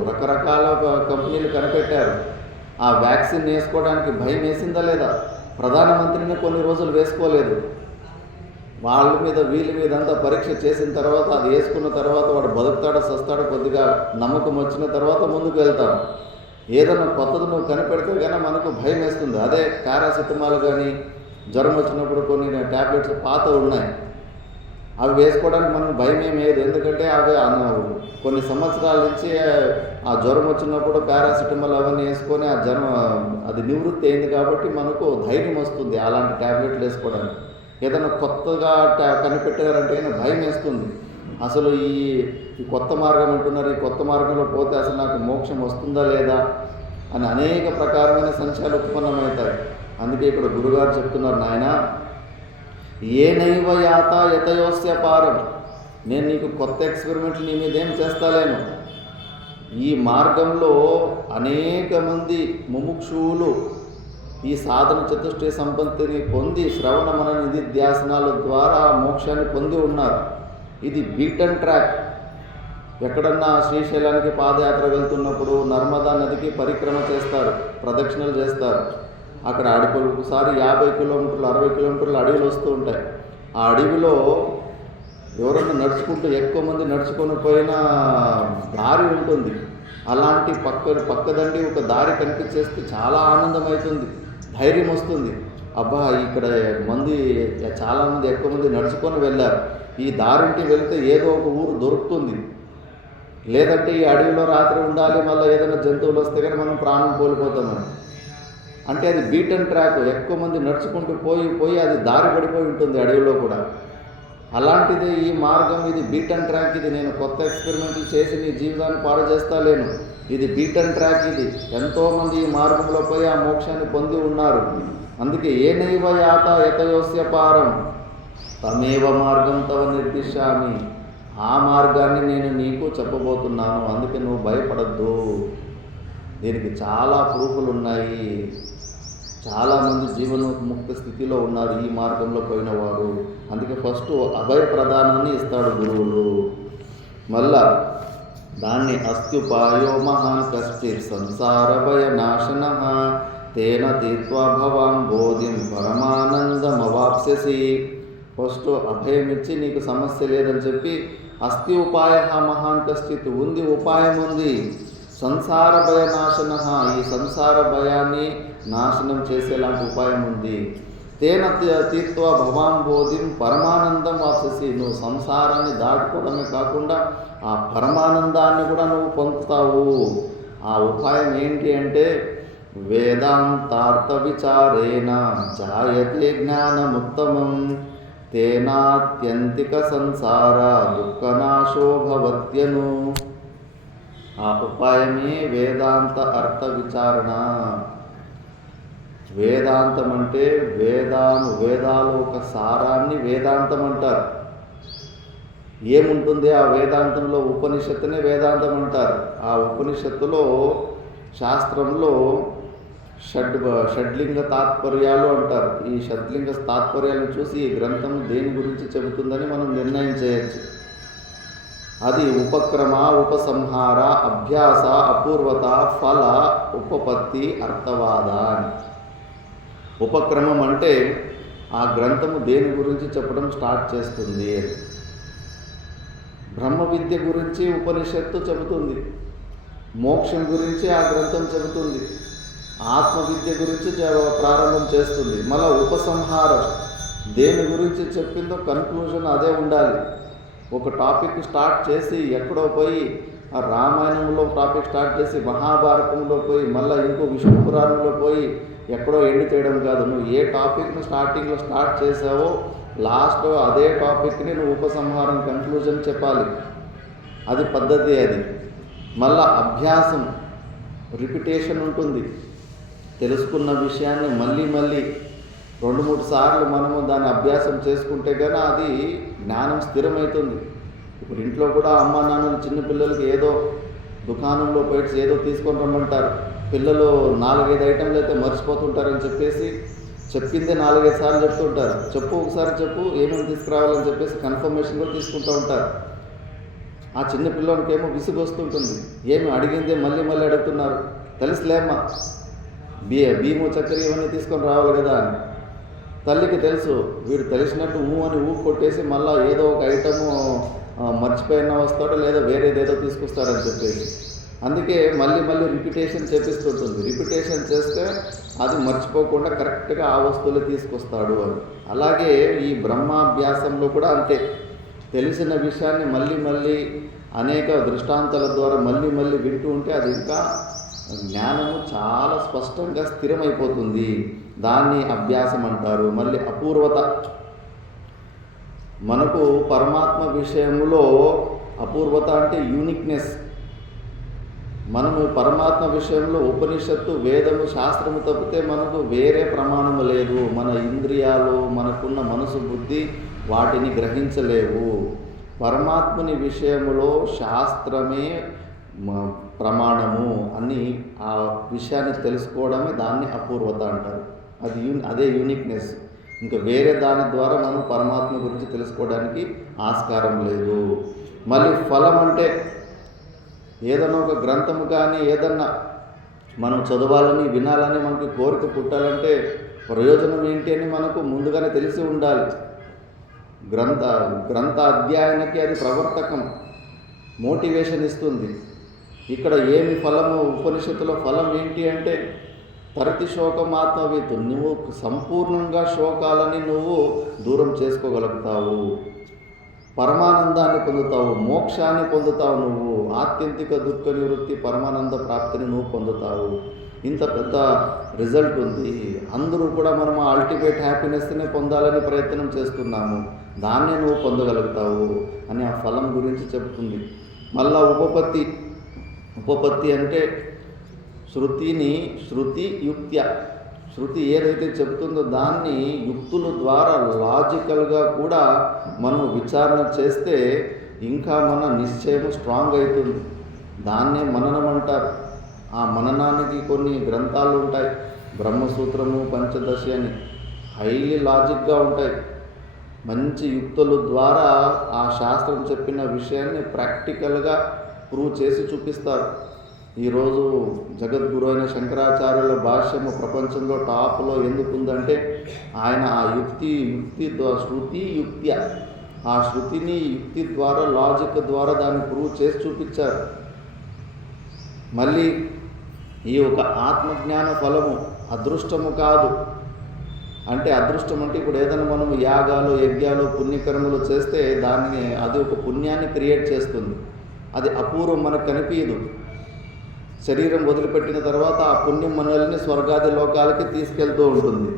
రకరకాల కంపెనీలు కనిపెట్టారు. ఆ వ్యాక్సిన్ వేసుకోవడానికి భయం వేసిందా లేదా? ప్రధానమంత్రిని కొన్ని రోజులు వేసుకోలేదు. వాళ్ళ మీద వీళ్ళ మీద అంతా పరీక్ష చేసిన తర్వాత అది వేసుకున్న తర్వాత వాడు బతుకుతాడో సస్తాడో కొద్దిగా నమ్మకం వచ్చిన తర్వాత ముందుకు వెళ్తాడు. ఏదైనా కొత్తది నువ్వు కనిపెడితే కానీ మనకు భయం వేస్తుంది. అదే పారాసిటమాల్ కానీ జ్వరం వచ్చినప్పుడు కొన్ని ట్యాబ్లెట్స్ పాత ఉన్నాయి, అవి వేసుకోవడానికి మనకు భయం ఏమి లేదు. ఎందుకంటే అవి కొన్ని సంవత్సరాల నుంచి ఆ జ్వరం వచ్చినప్పుడు పారాసిటమాల్ అవన్నీ వేసుకొని ఆ జ్వరం అది నివృత్తి అయింది కాబట్టి మనకు ధైర్యం వస్తుంది అలాంటి ట్యాబ్లెట్లు వేసుకోవడానికి. ఏదైనా కొత్తగా కనిపెట్టారంటే కానీ భయం వేస్తుంది. అసలు ఈ కొత్త మార్గం అంటున్నారు, ఈ కొత్త మార్గంలో పోతే అసలు నాకు మోక్షం వస్తుందా లేదా అని అనేక ప్రకారమైన సంశయాలు ఉత్పన్నమవుతాయి. అందుకే ఇక్కడ గురుగారు చెప్తున్నారు, నాయన ఏనైవ యాత యతయోస్య పారం, నేను నీకు కొత్త ఎక్స్పెరిమెంట్లు నీ మీద ఏం చేస్తాలేను. ఈ మార్గంలో అనేక మంది ముముక్షువులు ఈ సాధన చతుష్టయ సంపత్తిని పొంది శ్రవణ మనన నిధిధ్యాసనాల ద్వారా మోక్షాన్ని పొంది ఉన్నారు. ఇది బీటన్ ట్రాక్. ఎక్కడన్నా శ్రీశైలానికి పాదయాత్ర వెళ్తున్నప్పుడు నర్మదా నదికి పరిక్రమ చేస్తారు, ప్రదక్షిణలు చేస్తారు. అక్కడ ఒకసారి 50 కిలోమీటర్లు 60 కిలోమీటర్లు అడవులు వస్తూ ఉంటాయి. ఆ అడవిలో ఎవరన్నా నడుచుకుంటూ ఎక్కువ మంది నడుచుకొని పోయిన దారి ఉంటుంది. అలాంటి పక్కదండి ఒక దారి కనిపించేస్తే చాలా ఆనందం అవుతుంది, ధైర్యం వస్తుంది. అబ్బా ఇక్కడ చాలామంది ఎక్కువ మంది నడుచుకొని వెళ్ళారు, ఈ దారింటి వెళితే ఏదో ఒక ఊరు దొరుకుతుంది. లేదంటే ఈ అడవిలో రాత్రి ఉండాలి, మళ్ళీ ఏదైనా జంతువులు వస్తే కానీ మనం ప్రాణం కోల్పోతామని. అంటే అది బీటన్ ట్రాక్, ఎక్కువ మంది నడుచుకుంటూ పోయి అది దారి పడిపోయి ఉంటుంది అడవిలో కూడా. అలాంటిది ఈ మార్గం, ఇది బీటన్ ట్రాక్. ఇది నేను కొత్త ఎక్స్పెరిమెంట్లు చేసి నీ జీవితాన్ని పాడు చేస్తాలేను. ఇది బీటన్ ట్రాక్. ఇది ఎంతోమంది ఈ మార్గంలో పోయి ఆ మోక్షాన్ని పొంది ఉన్నారు. అందుకే ఏనైవ యాత యతయోస్య పారం తమేవ మార్గం తవ నిర్దిశామి, ఆ మార్గాన్ని నేను నీకు చెప్పబోతున్నాను. అందుకే నువ్వు భయపడద్దు. దీనికి చాలా ప్రూఫ్లు ఉన్నాయి. చాలామంది జీవన్ముక్త స్థితిలో ఉన్నారు ఈ మార్గంలో పోయిన వారు. అందుకే ఫస్ట్ అభయ ప్రదానాన్ని ఇస్తాడు గురువులు. మళ్ళా దాన్ని అస్త్యుపాయో మహాన్ కశ్చిత్ సంసార భయ నాశన తేన తీత్వా భవాం బోధిం పరమానందమవాప్స్యసి. ఫస్ట్ అభయం ఇచ్చి నీకు సమస్య లేదని చెప్పి అస్తి ఉపాయ మహాన్ కశ్చిత్, ఉంది ఉపాయం ఉంది. సంసార భయ నాశన, ఈ సంసార భయాన్ని నాశనం చేసేలాంటి ఉపాయం ఉంది. తేన తీత్వా భవాం బోధిం పరమానందం వాప్స్యసి, నువ్వు సంసారాన్ని దాటుకోవడమే కాకుండా ఆ పరమానందాన్ని కూడా నువ్వు పొందుతావు. ఆ ఉపాయం ఏంటి అంటే వేదాంతార్థ విచారేణ జాయతే జ్ఞానముత్తమం తేనాత్యంతిక సంసార దుఃఖనాశో భవత్యను. ఆ ఉపాయమే వేదాంత అర్థ విచారణ. వేదాంతం అంటే వేదాలు ఒక సారాన్ని వేదాంతం అంటారు. ఏముంటుంది ఆ వేదాంతంలో? ఉపనిషత్తునే వేదాంతం అంటారు. ఆ ఉపనిషత్తులో శాస్త్రంలో షడ్లింగ తాత్పర్యాలు అంటారు. ఈ షడ్లింగ తాత్పర్యాలను చూసి ఈ గ్రంథం దేని గురించి చెబుతుందని మనం నిర్ణయం చేయొచ్చు. అది ఉపక్రమ, ఉపసంహార, అభ్యాస, అపూర్వత, ఫల, ఉపపత్తి, అర్థవాద అని. ఉపక్రమం అంటే ఆ గ్రంథము దేని గురించి చెప్పడం స్టార్ట్ చేస్తుంది. బ్రహ్మ విద్య గురించి ఉపనిషత్తు చెబుతుంది, మోక్షం గురించి ఆ గ్రంథం చెబుతుంది, ఆత్మ విద్య గురించి ప్రారంభం చేస్తుంది. మళ్ళీ ఉపసంహారం దేని గురించి చెప్పిందో కన్క్లూజన్ అదే ఉండాలి. ఒక టాపిక్ స్టార్ట్ చేసి ఎక్కడో పోయి ఆ రామాయణంలో టాపిక్ స్టార్ట్ చేసి మహాభారతంలో పోయి మళ్ళీ ఇంకో విష్ణు పురాణంలో పోయి ఎక్కడో ఎండ్ చేయడం కాదు. నువ్వు ఏ టాపిక్ను స్టార్టింగ్లో స్టార్ట్ చేసావో లాస్ట్లో అదే టాపిక్ని నువ్వు ఉపసంహారం కన్క్లూజన్ చెప్పాలి. అది పద్ధతి. అది మళ్ళా అభ్యాసం, రిపిటేషన్ ఉంటుంది. తెలుసుకున్న విషయాన్ని మళ్ళీ 2-3 సార్లు మనము దాన్ని అభ్యాసం చేసుకుంటే కానీ అది జ్ఞానం స్థిరమవుతుంది. ఇప్పుడు ఇంట్లో కూడా అమ్మ నాన్నలు చిన్నపిల్లలకి ఏదో దుకాణంలో పోయి ఏదో తీసుకొని రమ్మంటారు. పిల్లలు 4-5 ఐటెంలు అయితే మర్చిపోతుంటారని చెప్పేసి చెప్పిందే 4-5 సార్లు చెప్తుంటారు. ఒకసారి చెప్పు ఏమేమి తీసుకురావాలని చెప్పేసి కన్ఫర్మేషన్ కూడా తీసుకుంటూ ఉంటారు. ఆ చిన్న పిల్లలకేమో విసుగు వస్తుంటుంది. ఏమి అడిగిందే మళ్ళీ మళ్ళీ అడుగుతున్నారు, తెలుసులేమ్మా బియ్యము చక్కెర ఇవన్నీ తీసుకొని రావాలి కదా అని. తల్లికి తెలుసు వీడు తెలిసినట్టు అని కొట్టేసి మళ్ళీ ఏదో ఒక ఐటము మర్చిపోయినా వస్తాడో లేదా వేరేదేదో తీసుకొస్తాడని చెప్పేసి. అందుకే మళ్ళీ మళ్ళీ రిపిటేషన్ చేపిస్తుంటుంది. రిపిటేషన్ చేస్తే అది మర్చిపోకుండా కరెక్ట్గా ఆ వస్తువులు తీసుకొస్తాడు అని. అలాగే ఈ బ్రహ్మాభ్యాసంలో కూడా అంతే. తెలిసిన విషయాన్ని మళ్ళీ మళ్ళీ అనేక దృష్టాంతాల ద్వారా మళ్ళీ మళ్ళీ వింటూ ఉంటే అది ఇంకా జ్ఞానము చాలా స్పష్టంగా స్థిరమైపోతుంది. దాన్ని అభ్యాసం అంటారు. మళ్ళీ అపూర్వత. మనకు పరమాత్మ విషయంలో అపూర్వత అంటే యూనిక్నెస్. మనము పరమాత్మ విషయంలో ఉపనిషత్తు, వేదము, శాస్త్రము తప్పితే మనకు వేరే ప్రమాణము లేదు. మన ఇంద్రియాలు, మనకున్న మనసు, బుద్ధి వాటిని గ్రహించలేవు. పరమాత్ముని విషయంలో శాస్త్రమే ప్రమాణము అని ఆ విషయాన్ని తెలుసుకోవడమే దాన్ని అపూర్వత అంటారు. అదే యూనిక్నెస్. ఇంకా వేరే దాని ద్వారా మనం పరమాత్మ గురించి తెలుసుకోవడానికి ఆస్కారం లేదు. మళ్ళీ ఫలం అంటే ఏదైనా ఒక గ్రంథము కానీ ఏదన్నా మనం చదవాలని, వినాలని మనకి కోరిక పుట్టాలంటే ప్రయోజనం ఏంటి అని మనకు ముందుగానే తెలిసి ఉండాలి. గ్రంథ అధ్యయనకి అది ప్రవర్తకం, మోటివేషన్ ఇస్తుంది. ఇక్కడ ఏమి ఫలము, ఉపనిషత్తులో ఫలం ఏంటి అంటే తరతి శోకమాత్మవిత్. నువ్వు సంపూర్ణంగా శోకాలని నువ్వు దూరం చేసుకోగలుగుతావు, పరమానందాన్ని పొందుతావు, మోక్షాన్ని పొందుతావు. నువ్వు ఆత్యంతిక దుఃఖ నివృత్తి, పరమానంద ప్రాప్తిని నువ్వు పొందుతావు. ఇంత పెద్ద రిజల్ట్ ఉంది. అందరూ కూడా మనం అల్టిమేట్ హ్యాపీనెస్ని పొందాలని ప్రయత్నం చేస్తున్నాము. దాన్నే నువ్వు పొందగలుగుతావు అని ఆ ఫలం గురించి చెబుతుంది. మళ్ళా ఉపపత్తి అంటే శృతి యుక్త్య. శృతి ఏదైతే చెబుతుందో దాన్ని యుక్తుల ద్వారా లాజికల్గా కూడా మనం విచారణ చేస్తే ఇంకా మన నిశ్చయం స్ట్రాంగ్ అవుతుంది. దాన్నే మననం అంటారు. ఆ మననానికి కొన్ని గ్రంథాలు ఉంటాయి. బ్రహ్మసూత్రము, పంచదశి అని హైలీ లాజిక్గా ఉంటాయి. మంచి యుక్తుల ద్వారా ఆ శాస్త్రం చెప్పిన విషయాన్ని ప్రాక్టికల్గా ప్రూవ్ చేసి చూపిస్తారు. ఈరోజు జగద్గురు అయిన శంకరాచార్యుల భాష్యము ప్రపంచంలో టాప్లో ఎందుకు ఉందంటే ఆయన ఆ శృతి యుక్త్య, ఆ శృతిని యుక్తి ద్వారా, లాజిక్ ద్వారా దాన్ని ప్రూవ్ చేసి చూపించారు. మళ్ళీ ఈ ఒక ఆత్మజ్ఞాన ఫలము అదృష్టము కాదు. అంటే అదృష్టం అంటే ఇప్పుడు ఏదైనా మనం యాగాలు, యజ్ఞాలు, పుణ్యకర్మలు చేస్తే అది ఒక పుణ్యాన్ని క్రియేట్ చేస్తుంది. అది అపూర్వం, మనకు కనిపించదు. శరీరం వదిలిపెట్టిన తర్వాత ఆ పుణ్యం మనల్ని స్వర్గాది లోకాలకి తీసుకెళ్తూ ఉంటుంది.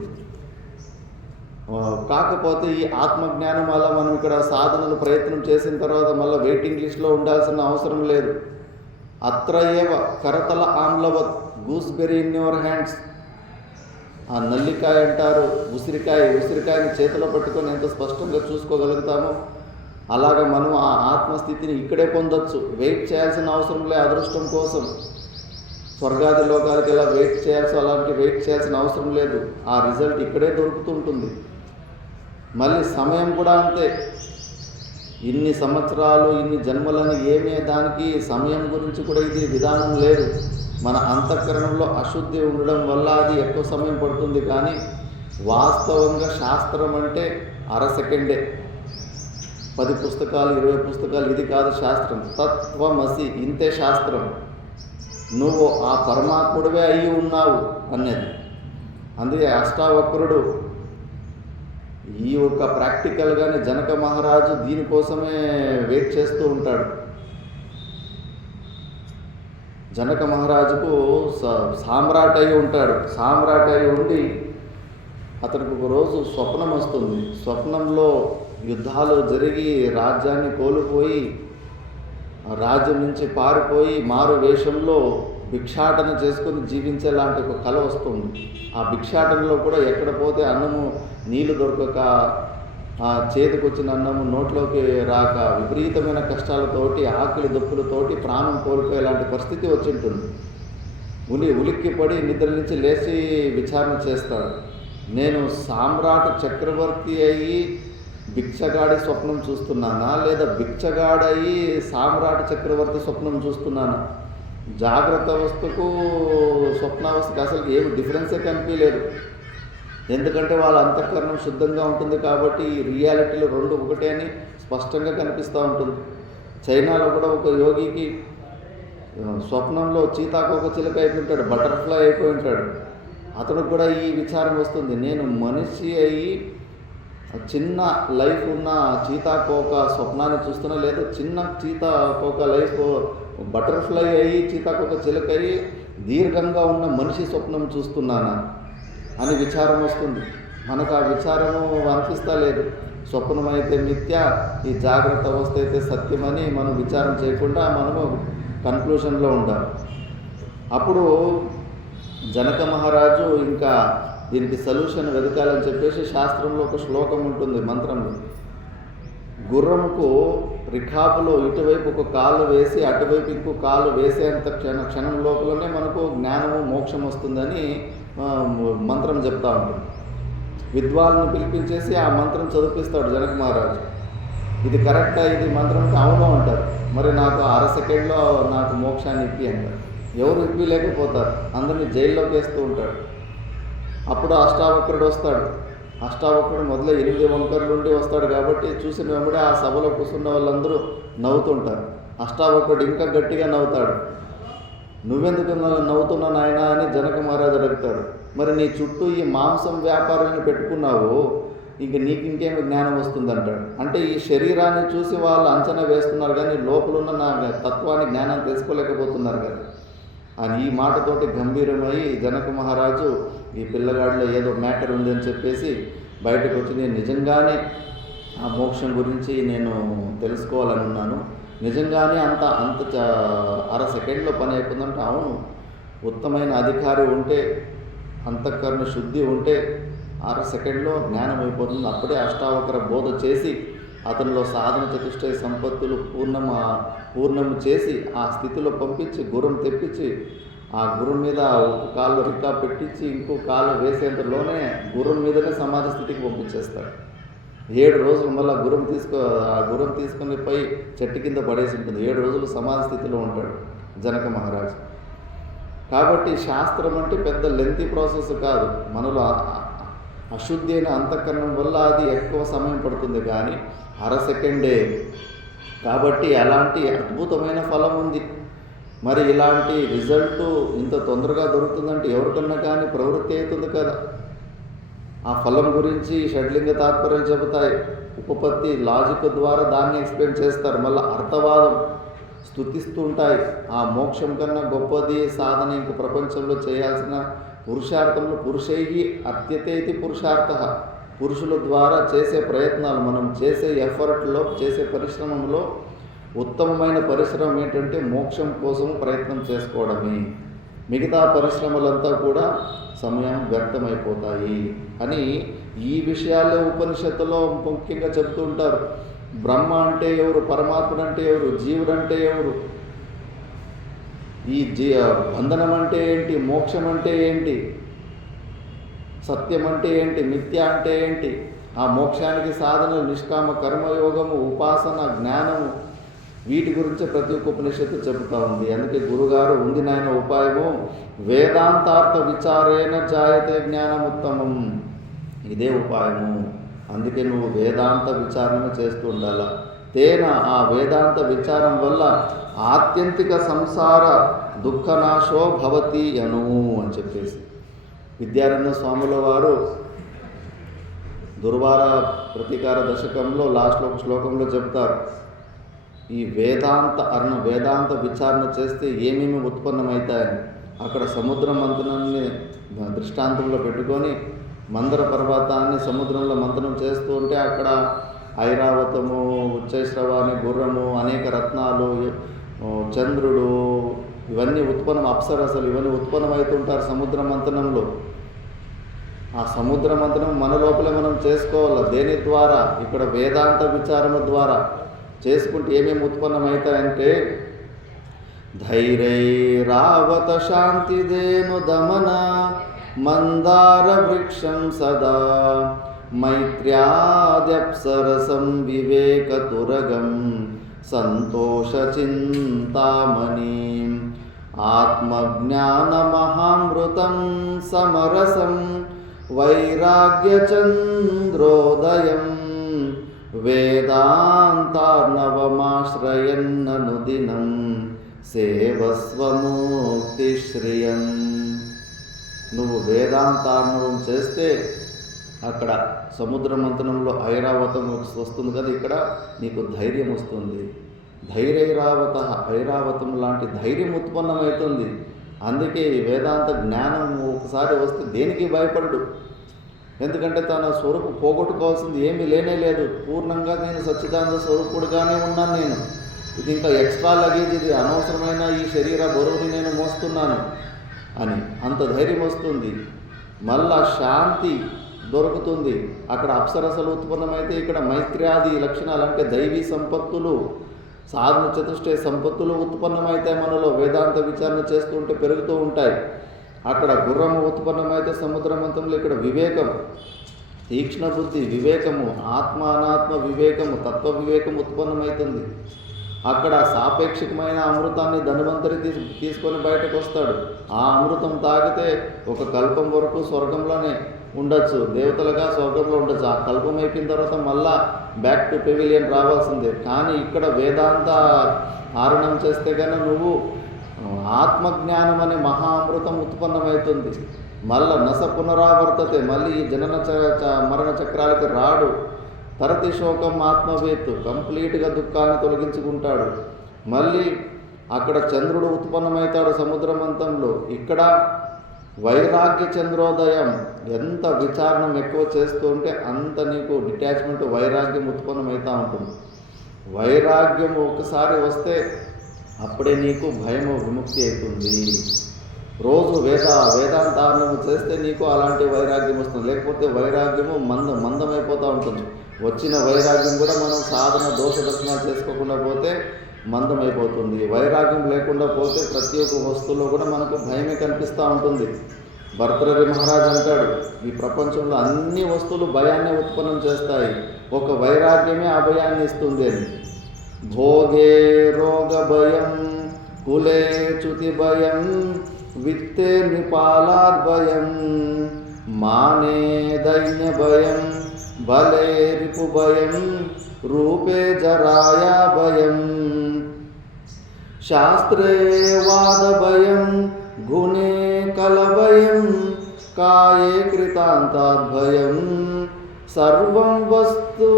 కాకపోతే ఈ ఆత్మజ్ఞానం వల్ల మనం ఇక్కడ సాధనలు ప్రయత్నం చేసిన తర్వాత మళ్ళీ వెయిటింగ్ లిస్ట్లో ఉండాల్సిన అవసరం లేదు. అత్ర ఏవ కరతల ఆమ్లవత్ గూస్బెర్రీ ఇన్ యువర్ హ్యాండ్స్. ఆ నల్లికాయ అంటారు, ఉసిరికాయని చేతిలో పట్టుకొని ఎంత స్పష్టంగా చూసుకోగలుగుతామో అలాగే మనం ఆ ఆత్మస్థితిని ఇక్కడే పొందొచ్చు. వెయిట్ చేయాల్సిన అవసరం లేదు. అదృష్టం కోసం స్వర్గాది లోకాలకి ఎలా వెయిట్ చేయాల్సిన అవసరం లేదు. ఆ రిజల్ట్ ఇక్కడే దొరుకుతుంటుంది. మళ్ళీ సమయం కూడా అంతే. ఇన్ని సంవత్సరాలు, ఇన్ని జన్మలని ఏమే దానికి సమయం గురించి కూడా ఇది విధానం లేదు. మన అంతఃకరణంలో అశుద్ధి ఉండడం వల్ల అది ఎక్కువ సమయం పడుతుంది. కానీ వాస్తవంగా శాస్త్రం అంటే అరసెకండే. 10 పుస్తకాలు, 20 పుస్తకాలు ఇది కాదు శాస్త్రం. తత్వమసి, ఇంతే శాస్త్రం. నువ్వు ఆ పరమాత్ముడివే అయి ఉన్నావు అనేది. అందుకే అష్టావక్రుడు ఈ యొక్క ప్రాక్టికల్గానే జనక మహారాజు దీనికోసమే వెయిట్ చేస్తూ ఉంటాడు. జనక మహారాజుకు సామ్రాట్ అయి ఉంటాడు. సామ్రాట్ అయి ఉండి అతనికి ఒక రోజు స్వప్నం వస్తుంది. స్వప్నంలో యుద్ధాలు జరిగి రాజ్యాన్ని కోల్పోయి, రాజ్యం నుంచి పారిపోయి మారు వేషంలో భిక్షాటన చేసుకొని జీవించేలాంటి ఒక కళ వస్తుంది. ఆ భిక్షాటనలో కూడా ఎక్కడ పోతే అన్నము నీళ్లు దొరకక ఆ చేతికొచ్చిన అన్నము నోట్లోకి రాక విపరీతమైన కష్టాలతోటి, ఆకలి దప్పులతోటి ప్రాణం కోల్పోయేలాంటి పరిస్థితి వచ్చి ఉంటుంది. ఉలిక్కిపడి నిద్ర నుంచి లేచి విచారణ చేస్తాడు. నేను సామ్రాట్ చక్రవర్తి అయ్యి భిక్షగాడి స్వప్నం చూస్తున్నానా, లేదా భిక్షగాడయి సామ్రాట్ చక్రవర్తి స్వప్నం చూస్తున్నానా? జాగ్రత్త అవస్థకు స్వప్నావస్థకు అసలు ఏమి డిఫరెన్సే కనిపించలేదు. ఎందుకంటే వాళ్ళ అంతఃకరణం శుద్ధంగా ఉంటుంది కాబట్టి ఈ రియాలిటీలో రెండు ఒకటే అని స్పష్టంగా కనిపిస్తూ ఉంటుంది. చైనాలో కూడా ఒక యోగికి స్వప్నంలో చీతాకోక చిలుక అయిపోయింటాడు, బటర్ఫ్లై అయిపోయి ఉంటాడు. అతనికి కూడా ఈ విచారం వస్తుంది, నేను మనిషి అయ్యి చిన్న లైఫ్ ఉన్న చీతాకోక స్వప్నాన్ని చూస్తున్నా, లేదా చిన్న చీతాకోక లైఫ్ బటర్ఫ్లై అయ్యి చీతాకోక చిలుక అయ్యి దీర్ఘంగా ఉన్న మనిషి స్వప్నం చూస్తున్నానా అని విచారం వస్తుంది. మనకు ఆ విచారము అనిపిస్తా లేదు. స్వప్నం అయితే మిథ్య, ఈ జాగ్రత్త అవస్థ అయితే సత్యమని మనం విచారం చేయకుండా మనము కన్క్లూషన్లో ఉంటాం. అప్పుడు జనక మహారాజు ఇంకా దీనికి సొల్యూషన్ వెతకాలని చెప్పేసి శాస్త్రంలో ఒక శ్లోకం ఉంటుంది, మంత్రంలో. గుర్రంకు రిఖాబులో ఇటువైపు ఒక కాలు వేసి అటువైపు ఇంకో కాలు వేసేంత క్షణం లోపలనే మనకు జ్ఞానము మోక్షం వస్తుందని మంత్రం చెప్తా ఉంటుంది. విద్వాన్ని పిలిపించేసి ఆ మంత్రం చదివిస్తాడు జనక మహారాజు. ఇది కరెక్టా, ఇది మంత్రంకి అవును అంటారు. మరి నాకు అర సెకండ్లో నాకు మోక్షాన్ని ఇప్పి అంటారు. ఎవరు ఇప్పి లేకపోతారు, అందరినీ జైల్లోకి వేస్తూ ఉంటాడు. అప్పుడు అష్టావక్రుడు వస్తాడు. అష్టావక్రుడు మొదలు 8 వంకర్లు నుండి వస్తాడు కాబట్టి చూసిన వెంబడే ఆ సభలో కూర్చున్న వాళ్ళందరూ నవ్వుతుంటారు. అష్టావక్రుడు ఇంకా గట్టిగా నవ్వుతాడు. నువ్వెందుకు నవ్వుతున్నా నాయన అని జనక మహారాజు అడుగుతాడు. మరి నీ చుట్టూ ఈ మాంసం వ్యాపారాన్ని పెట్టుకున్నావు, ఇంక నీకు ఇంకేమి జ్ఞానం వస్తుందంటాడు. అంటే ఈ శరీరాన్ని చూసి వాళ్ళు అంచనా వేస్తున్నారు కానీ లోపలున్న నా తత్వాన్ని జ్ఞానాన్ని తెలుసుకోలేకపోతున్నారు కదా అని ఈ మాటతోటి గంభీరమై జనక మహారాజు ఈ పిల్లగాడిలో ఏదో మ్యాటర్ ఉంది అని చెప్పేసి బయటకు వచ్చి, నేను నిజంగానే ఆ మోక్షం గురించి నేను తెలుసుకోవాలని ఉన్నాను, నిజంగానే అంత అర సెకండ్లో పని అయిపోతుందంటే, అవును, ఉత్తమైన అధికారి ఉంటే, అంతఃకరణ శుద్ధి ఉంటే అర సెకండ్లో జ్ఞానం అయిపోతుంది. అప్పుడే అష్టావక్ర బోధ చేసి అతనిలో సాధన చతుష్టయ సంపత్తులు పూర్ణము చేసి ఆ స్థితిలో పంపించి గుర్రం తెప్పించి ఆ గుర్రం మీద ఒక కాళ్ళు రికా పెట్టించి ఇంకో కాళ్ళు వేసేంతలోనే గుర్రం మీదనే సమాధి స్థితికి పంపించేస్తాడు. 7 రోజులు మళ్ళీ ఆ గుర్రం తీసుకుని పై చెట్టు కింద పడేసి ఉంటుంది. 7 రోజులు సమాధి స్థితిలో ఉంటాడు జనక మహారాజు. కాబట్టి శాస్త్రం అంటే పెద్ద లెంతీ ప్రాసెస్ కాదు. మనలో అశుద్ధి అయిన అంతఃకరణం వల్ల అది ఎక్కువ సమయం పడుతుంది కానీ అర సెకండే. కాబట్టి అలాంటి అద్భుతమైన ఫలం ఉంది. మరి ఇలాంటి రిజల్ట్ ఇంత తొందరగా దొరుకుతుందంటే ఎవరికన్నా కానీ ప్రవృత్తి అవుతుంది కదా. ఆ ఫలం గురించి షడ్లింగ తాత్పర్యాలు చెబుతాయి. ఉపపత్తి లాజిక్ ద్వారా దాన్ని ఎక్స్ప్లెయిన్ చేస్తారు. మళ్ళీ అర్థవాదం స్తుతిస్తూ ఉంటాయి. ఆ మోక్షం కన్నా గొప్పది సాధన ఇంక ప్రపంచంలో చేయాల్సిన పురుషార్థంలో పురుషైహి అత్యతేతి పురుషార్థ. పురుషుల ద్వారా చేసే ప్రయత్నాలు, మనం చేసే ఎఫర్ట్లో, చేసే పరిశ్రమంలో ఉత్తమమైన పరిశ్రమ ఏంటంటే మోక్షం కోసం ప్రయత్నం చేసుకోవడమే. మిగతా పరిశ్రమలంతా కూడా సమయం వ్యర్థమైపోతాయి అని ఈ విషయాల్లో ఉపనిషత్తులో ముఖ్యంగా చెప్తూ ఉంటారు. బ్రహ్మ అంటే ఎవరు, పరమాత్ముడు అంటే ఎవరు, జీవుడు అంటే ఎవరు, ఈ బంధనం అంటే ఏంటి, మోక్షం అంటే ఏంటి, సత్యం అంటే ఏంటి, మిథ్య అంటే ఏంటి, ఆ మోక్షానికి సాధనలు, నిష్కామ కర్మయోగము, ఉపాసన, జ్ఞానము, వీటి గురించి ప్రతి ఒక్క ఉపనిషత్తు చెబుతూ ఉంది. అందుకే గురుగారు ఉంది నాయన ఉపాయము, వేదాంతార్థ విచారేణ జాయతే జ్ఞానముత్తమం, ఇదే ఉపాయము. అందుకే నువ్వు వేదాంత విచారణ చేస్తూ ఉండాల. తేన ఆ వేదాంత విచారం వల్ల ఆత్యంతిక సంసార దుఃఖనాశో భవతి అను అని చెప్పేసి విద్యారణ్య స్వాముల వారు దుర్వార ప్రతీకార దశకంలో లాస్ట్లో ఒక శ్లోకంలో చెప్తారు. ఈ వేదాంత విచారణ చేస్తే ఏమేమి ఉత్పన్నమవుతాయని. అక్కడ సముద్ర మంథనాన్ని దృష్టాంతంలో పెట్టుకొని మందర పర్వతాన్ని సముద్రంలో మంథనం చేస్తూ ఉంటే అక్కడ ఐరావతము, ఉచ్చైశ్రవాణి, గుర్రము, అనేక రత్నాలు, చంద్రుడు, ఇవన్నీ ఉత్పన్నం, అప్సరసలు ఇవన్నీ ఉత్పన్నమవుతుంటారు సముద్ర మంథనంలో. ఆ సముద్ర మంథనం మన లోపలే మనం చేసుకోవాలి. దేని ద్వారా? ఇక్కడ వేదాంత విచారణ ద్వారా చేసుకుంటే ఏమేమి ఉత్పన్నమవుతాయంటే ధైర్యైరావత శాంతిదేను దమన మందార వృక్షం సదా మైత్ర్యాద్యప్సరసం వివేకతురగం సంతోషచింతామణి ఆత్మజ్ఞానమహామృతం సమరసం వైరాగ్యచంద్రోదయం వేదాంతార్ణవమాశ్రయన్ననుదినం సేవస్వముక్తిశ్రియం. నువ్వు వేదాంతార్ణవం చేస్తే అక్కడ సముద్ర మంథనంలో ఐరావతం వస్తుంది కదా, ఇక్కడ నీకు ధైర్యం వస్తుంది. ధైర్యైరావత, ఐరావతం లాంటి ధైర్యం ఉత్పన్నమవుతుంది. అందుకే ఈ వేదాంత జ్ఞానం ఒకసారి వస్తే దేనికి భయపడడు. ఎందుకంటే తన స్వరూపు పోగొట్టుకోవాల్సింది ఏమీ లేనే లేదు. పూర్ణంగా నేను సచ్చిదానంద స్వరూపుడుగానే ఉన్నాను. నేను ఇది ఇంకా ఎక్స్ట్రా లగేజ్, ఇది అనవసరమైన ఈ శరీర బరువుని నేను మోస్తున్నాను అని అంత ధైర్యం వస్తుంది. మళ్ళా శాంతి దొరుకుతుంది. అక్కడ అప్సరసలు ఉత్పన్నమైతే ఇక్కడ మైత్ర్యాది లక్షణాలు అంటే దైవీ సంపత్తులు, సాధన చతుష్టయ సంపత్తులు ఉత్పన్నమైతాయి. మనలో వేదాంత విచారణ చేస్తుంటే పెరుగుతూ ఉంటాయి. అక్కడ గుర్రము ఉత్పన్నమైతే సముద్ర మంథంలో ఇక్కడ వివేకం, తీక్ష్ణ బుద్ధి, వివేకము, ఆత్మ అనాత్మ వివేకము, తత్వ వివేకం ఉత్పన్నమవుతుంది. అక్కడ సాపేక్షికమైన అమృతాన్ని ధన్వంతరి తీసుకొని బయటకు వస్తాడు. ఆ అమృతం తాగితే ఒక కల్పం వరకు స్వర్గంలోనే ఉండొచ్చు, దేవతలుగా స్వర్గంలో ఉండొచ్చు. ఆ కల్పం అయిపోయిన తర్వాత మళ్ళా బ్యాక్ టు పెవిలియన్ రావాల్సిందే. కానీ ఇక్కడ వేదాంత ఆరణం చేస్తే కనుక నువ్వు ఆత్మజ్ఞానం అనే మహా అమృతం ఉత్పన్నమవుతుంది. మళ్ళా నస పునరావర్తతే, మళ్ళీ ఈ జనన మరణ చక్రాలకి రాడు. తరతి శోకం ఆత్మవేత్తు, కంప్లీట్గా దుఃఖాన్ని తొలగించుకుంటాడు. మళ్ళీ అక్కడ చంద్రుడు ఉత్పన్నమవుతాడు సముద్రమంతంలో. ఇక్కడ వైరాగ్య చంద్రోదయం. ఎంత విచారణం ఎక్కువ చేస్తూ ఉంటే అంత నీకు డిటాచ్మెంట్, వైరాగ్యం ఉత్పన్నమవుతూ ఉంటుంది. వైరాగ్యం ఒకసారి వస్తే అప్పుడే నీకు భయము విముక్తి అవుతుంది. రోజు వేదాంతారణము చేస్తే నీకు అలాంటి వైరాగ్యం వస్తుంది. లేకపోతే వైరాగ్యము మందమైపోతూ ఉంటుంది. వచ్చిన వైరాగ్యం కూడా మనం సాధన దోష దర్శనాలు చేసుకోకుండా పోతే మందమైపోతుంది. వైరాగ్యం లేకుండా పోతే ప్రతి ఒక్క వస్తువులో కూడా మనకు భయమే కనిపిస్తూ ఉంటుంది. భర్తృహరి మహారాజ్ అంటాడు, ఈ ప్రపంచంలో అన్ని వస్తువులు భయాన్ని ఉత్పన్నం చేస్తాయి, ఒక వైరాగ్యమే ఆ భయాన్ని ఇస్తుంది అని. భోగే రోగ భయం, కులే చ్యుతి భయం, విత్తే నిపాలాద్ భయం, మానే దైన్య భయం, బలే రిపు భయం, రూపే జరాయా భయం, శాస్త్రే వాద భయం, గుణే కలభయం, కాయే కృతాంతాద్ భయం, సర్వం వస్తు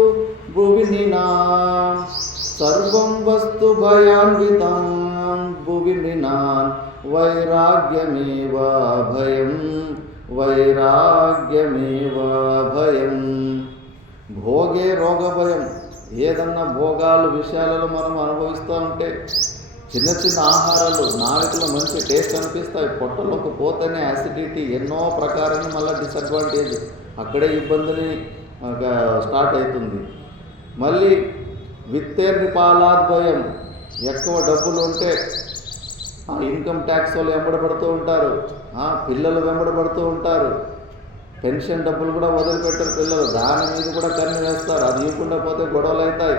భువినినాం, సర్వం వస్తు భయాన్వితం భువినినాం, వైరాగ్యమేవ భయం, వైరాగ్యమేవ భయం. భోగే రోగ భయం. ఏదన్నా భోగాలు విషయాలలో మనం అనుభవిస్తూ ఉంటే చిన్న చిన్న ఆహారాలు నాలుకలో మంచి టేస్ట్ అనిపిస్తాయి, పొట్టలోకి పోతేనే యాసిడిటీ, ఎన్నో ప్రకారంగా మళ్ళీ డిసడ్వాంటేజ్, అక్కడే ఇబ్బందిని స్టార్ట్ అవుతుంది. మళ్ళీ విత్తేర్నిపాలాద్ భయం. ఎక్కువ డబ్బులు ఉంటే ఇన్కమ్ ట్యాక్స్ వాళ్ళు వెంబడబడుతూ ఉంటారు, పిల్లలు వెంబడబడుతూ ఉంటారు, పెన్షన్ డబ్బులు కూడా వదిలిపెట్టారు పిల్లలు, దాని మీద కూడా కన్ను వేస్తారు. అది ఇవ్వకుండా పోతే గొడవలు అవుతాయి.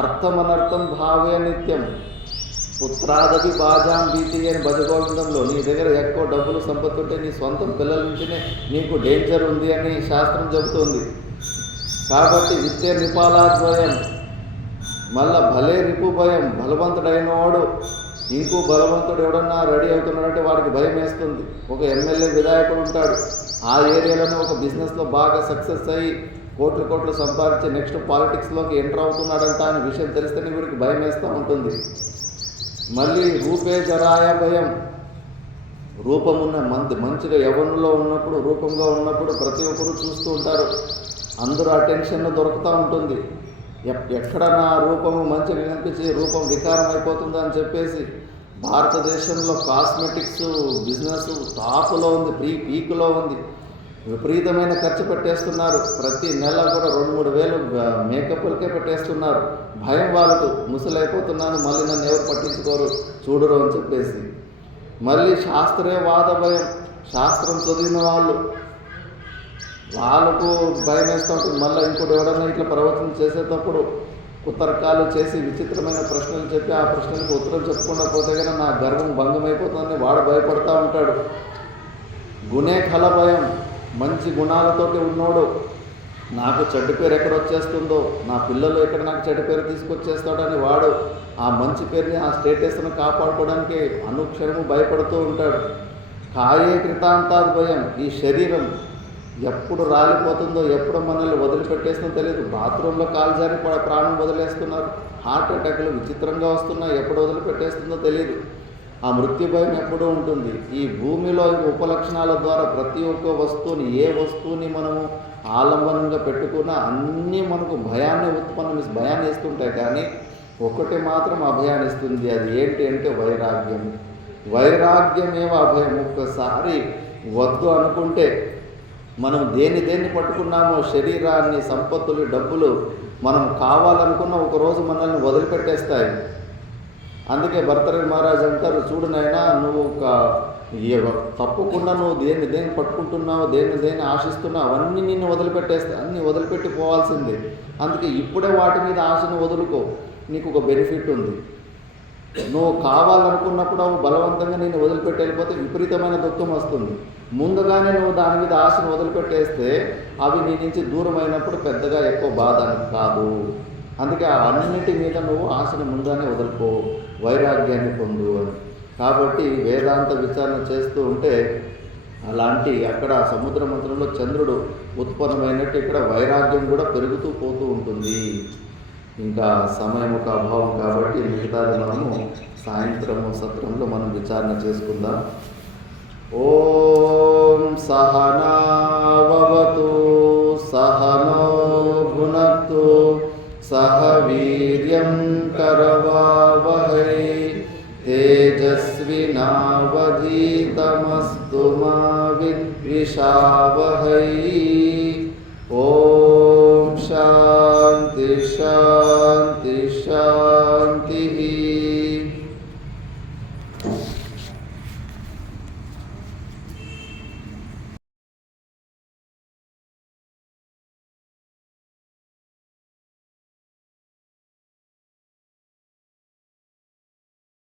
అర్థం అనర్థం భావే నిత్యం, పుత్రాదపి బాజాం భీతి అని భజగోవిందంలో నీ దగ్గర ఎక్కువ డబ్బులు సంపత్తి ఉంటే నీ సొంతం పిల్లల నుంచినే నీకు డేంజర్ ఉంది అని శాస్త్రం చెబుతుంది. కాబట్టి విత్తే నిపాలాద్వయం. మళ్ళా భలే రిపు భయం. బలవంతుడైన వాడు ఇంకో బలవంతుడు ఎవడన్నా రెడీ అవుతున్నాడంటే వాడికి భయం వేస్తుంది. ఒక ఎమ్మెల్యే విధాయకుడు ఉంటాడు, ఆ ఏరియాలోనే ఒక బిజినెస్లో బాగా సక్సెస్ అయ్యి కోట్లు సంపాదించి నెక్స్ట్ పాలిటిక్స్లోకి ఎంటర్ అవుతున్నాడంట అనే విషయం తెలిస్తేనే వీడికి భయం వేస్తూ ఉంటుంది. మళ్ళీ రూపే జరాయ భయం. రూపమున్న మంచిగా యవ్వనంలో ఉన్నప్పుడు, రూపంగా ఉన్నప్పుడు ప్రతి ఒక్కరు చూస్తూ ఉంటారు, అందరూ అటెన్షన్ దొరుకుతూ ఉంటుంది. ఎక్కడ నా రూపము మంచిగా కనిపించి రూపం వికారం అయిపోతుందా అని చెప్పేసి భారతదేశంలో కాస్మెటిక్స్ బిజినెస్ టాప్లో ఉంది, పీక్లో ఉంది. విపరీతమైన ఖర్చు పెట్టేస్తున్నారు. ప్రతి నెల కూడా 2-3 వేలు మేకప్లకే పెట్టేస్తున్నారు. భయం వాళ్ళకు, ముసలైపోతున్నాను, మళ్ళీ నన్ను ఎవరు పట్టించుకోరు చూడరు అని చెప్పేసి. మళ్ళీ శాస్త్రీయవాద భయం, శాస్త్రం చదివిన వాళ్ళకు భయం వేస్తూ ఉంటుంది. మళ్ళీ ఇంకోటి ఎవడన్నా ఇట్లా ప్రవచనం చేసేటప్పుడు కుతర్కాలు చేసి విచిత్రమైన ప్రశ్నలు చెప్పి ఆ ప్రశ్నలకు ఉత్తరం చెప్పకుండా పోతే కనుక నా గర్వం భంగమైపోతుందని వాడు భయపడతా ఉంటాడు. గుణే కల భయం, మంచి గుణాలతోటి ఉన్నోడు నాకు చెడ్డ పేరు ఎక్కడ వచ్చేస్తుందో, నా పిల్లలు ఎక్కడ నాకు చెడ్డ పేరు తీసుకొచ్చేస్తాడని వాడు ఆ మంచి పేరుని, ఆ స్టేటస్ను కాపాడుకోవడానికి అనుక్షణము భయపడుతూ ఉంటాడు. కాయే కృతాంతాది భయం, ఈ శరీరం ఎప్పుడు రాలిపోతుందో, ఎప్పుడు మనల్ని వదిలిపెట్టేస్తుందో తెలియదు. బాత్రూంలో కాలు జారి ప్రాణం వదిలేస్తున్నారు. హార్ట్ అటాక్లు విచిత్రంగా వస్తున్నాయి, ఎప్పుడు వదిలిపెట్టేస్తుందో తెలియదు. ఆ మృత్యు భయం ఎప్పుడూ ఉంటుంది. ఈ భూమిలో ఉపలక్షణాల ద్వారా ప్రతి ఒక్క వస్తువుని, ఏ వస్తువుని మనము ఆలంబనంగా పెట్టుకున్నా అన్నీ మనకు భయాన్ని ఇస్తుంటాయి. కానీ ఒకటి మాత్రం అభయాన్ని ఇస్తుంది. అది ఏంటి అంటే వైరాగ్యం. వైరాగ్యమేవ అభయం. ఒక్కసారి వద్దు అనుకుంటే మనం దేన్ని పట్టుకున్నామో, శరీరాన్ని, సంపత్తులు, డబ్బులు మనం కావాలనుకున్న ఒకరోజు మనల్ని వదిలిపెట్టేస్తాయి. అందుకే భర్తృహరి మహారాజ్ అంటారు, చూడు నాయనా, నువ్వు తప్పకుండా నువ్వు దేన్ని పట్టుకుంటున్నావు, దేన్ని ఆశిస్తున్నావు, అవన్నీ నిన్ను వదిలిపెట్టేస్తాయి. అన్నీ వదిలిపెట్టి పోవాల్సిందే. అందుకే ఇప్పుడే వాటి మీద ఆశను వదులుకో, నీకు ఒక బెనిఫిట్ ఉంది. నువ్వు కావాలనుకున్నప్పుడు అవి బలవంతంగా నేను వదిలిపెట్టి వెళ్ళిపోతే విపరీతమైన దుఃఖం వస్తుంది. ముందుగానే నువ్వు దాని మీద ఆశను వదిలిపెట్టేస్తే అవి నీ నుంచి దూరం అయినప్పుడు పెద్దగా ఎక్కువ బాధ కాదు. అందుకే అన్నింటి మీద నువ్వు ఆశను ముందుగానే వదులుకో, వైరాగ్యాన్ని పొందు అని. కాబట్టి వేదాంత విచారణ చేస్తూ ఉంటే అలాంటి అక్కడ సముద్ర మంత్రంలో చంద్రుడు ఉత్పన్నమైనట్టు ఇక్కడ వైరాగ్యం కూడా పెరుగుతూ పోతూ ఉంటుంది. ఇంకా సమయం ఒక అభావం కాబట్టి మిగతాది మనము సాయంత్రము సత్రంలో మనం విచారణ చేసుకుందాం. ఓం సహనావతు సహనో భునక్తు సహ వీర్యం కరవావహై తేజస్వినావధీతమస్తు మా విద్విషావహై.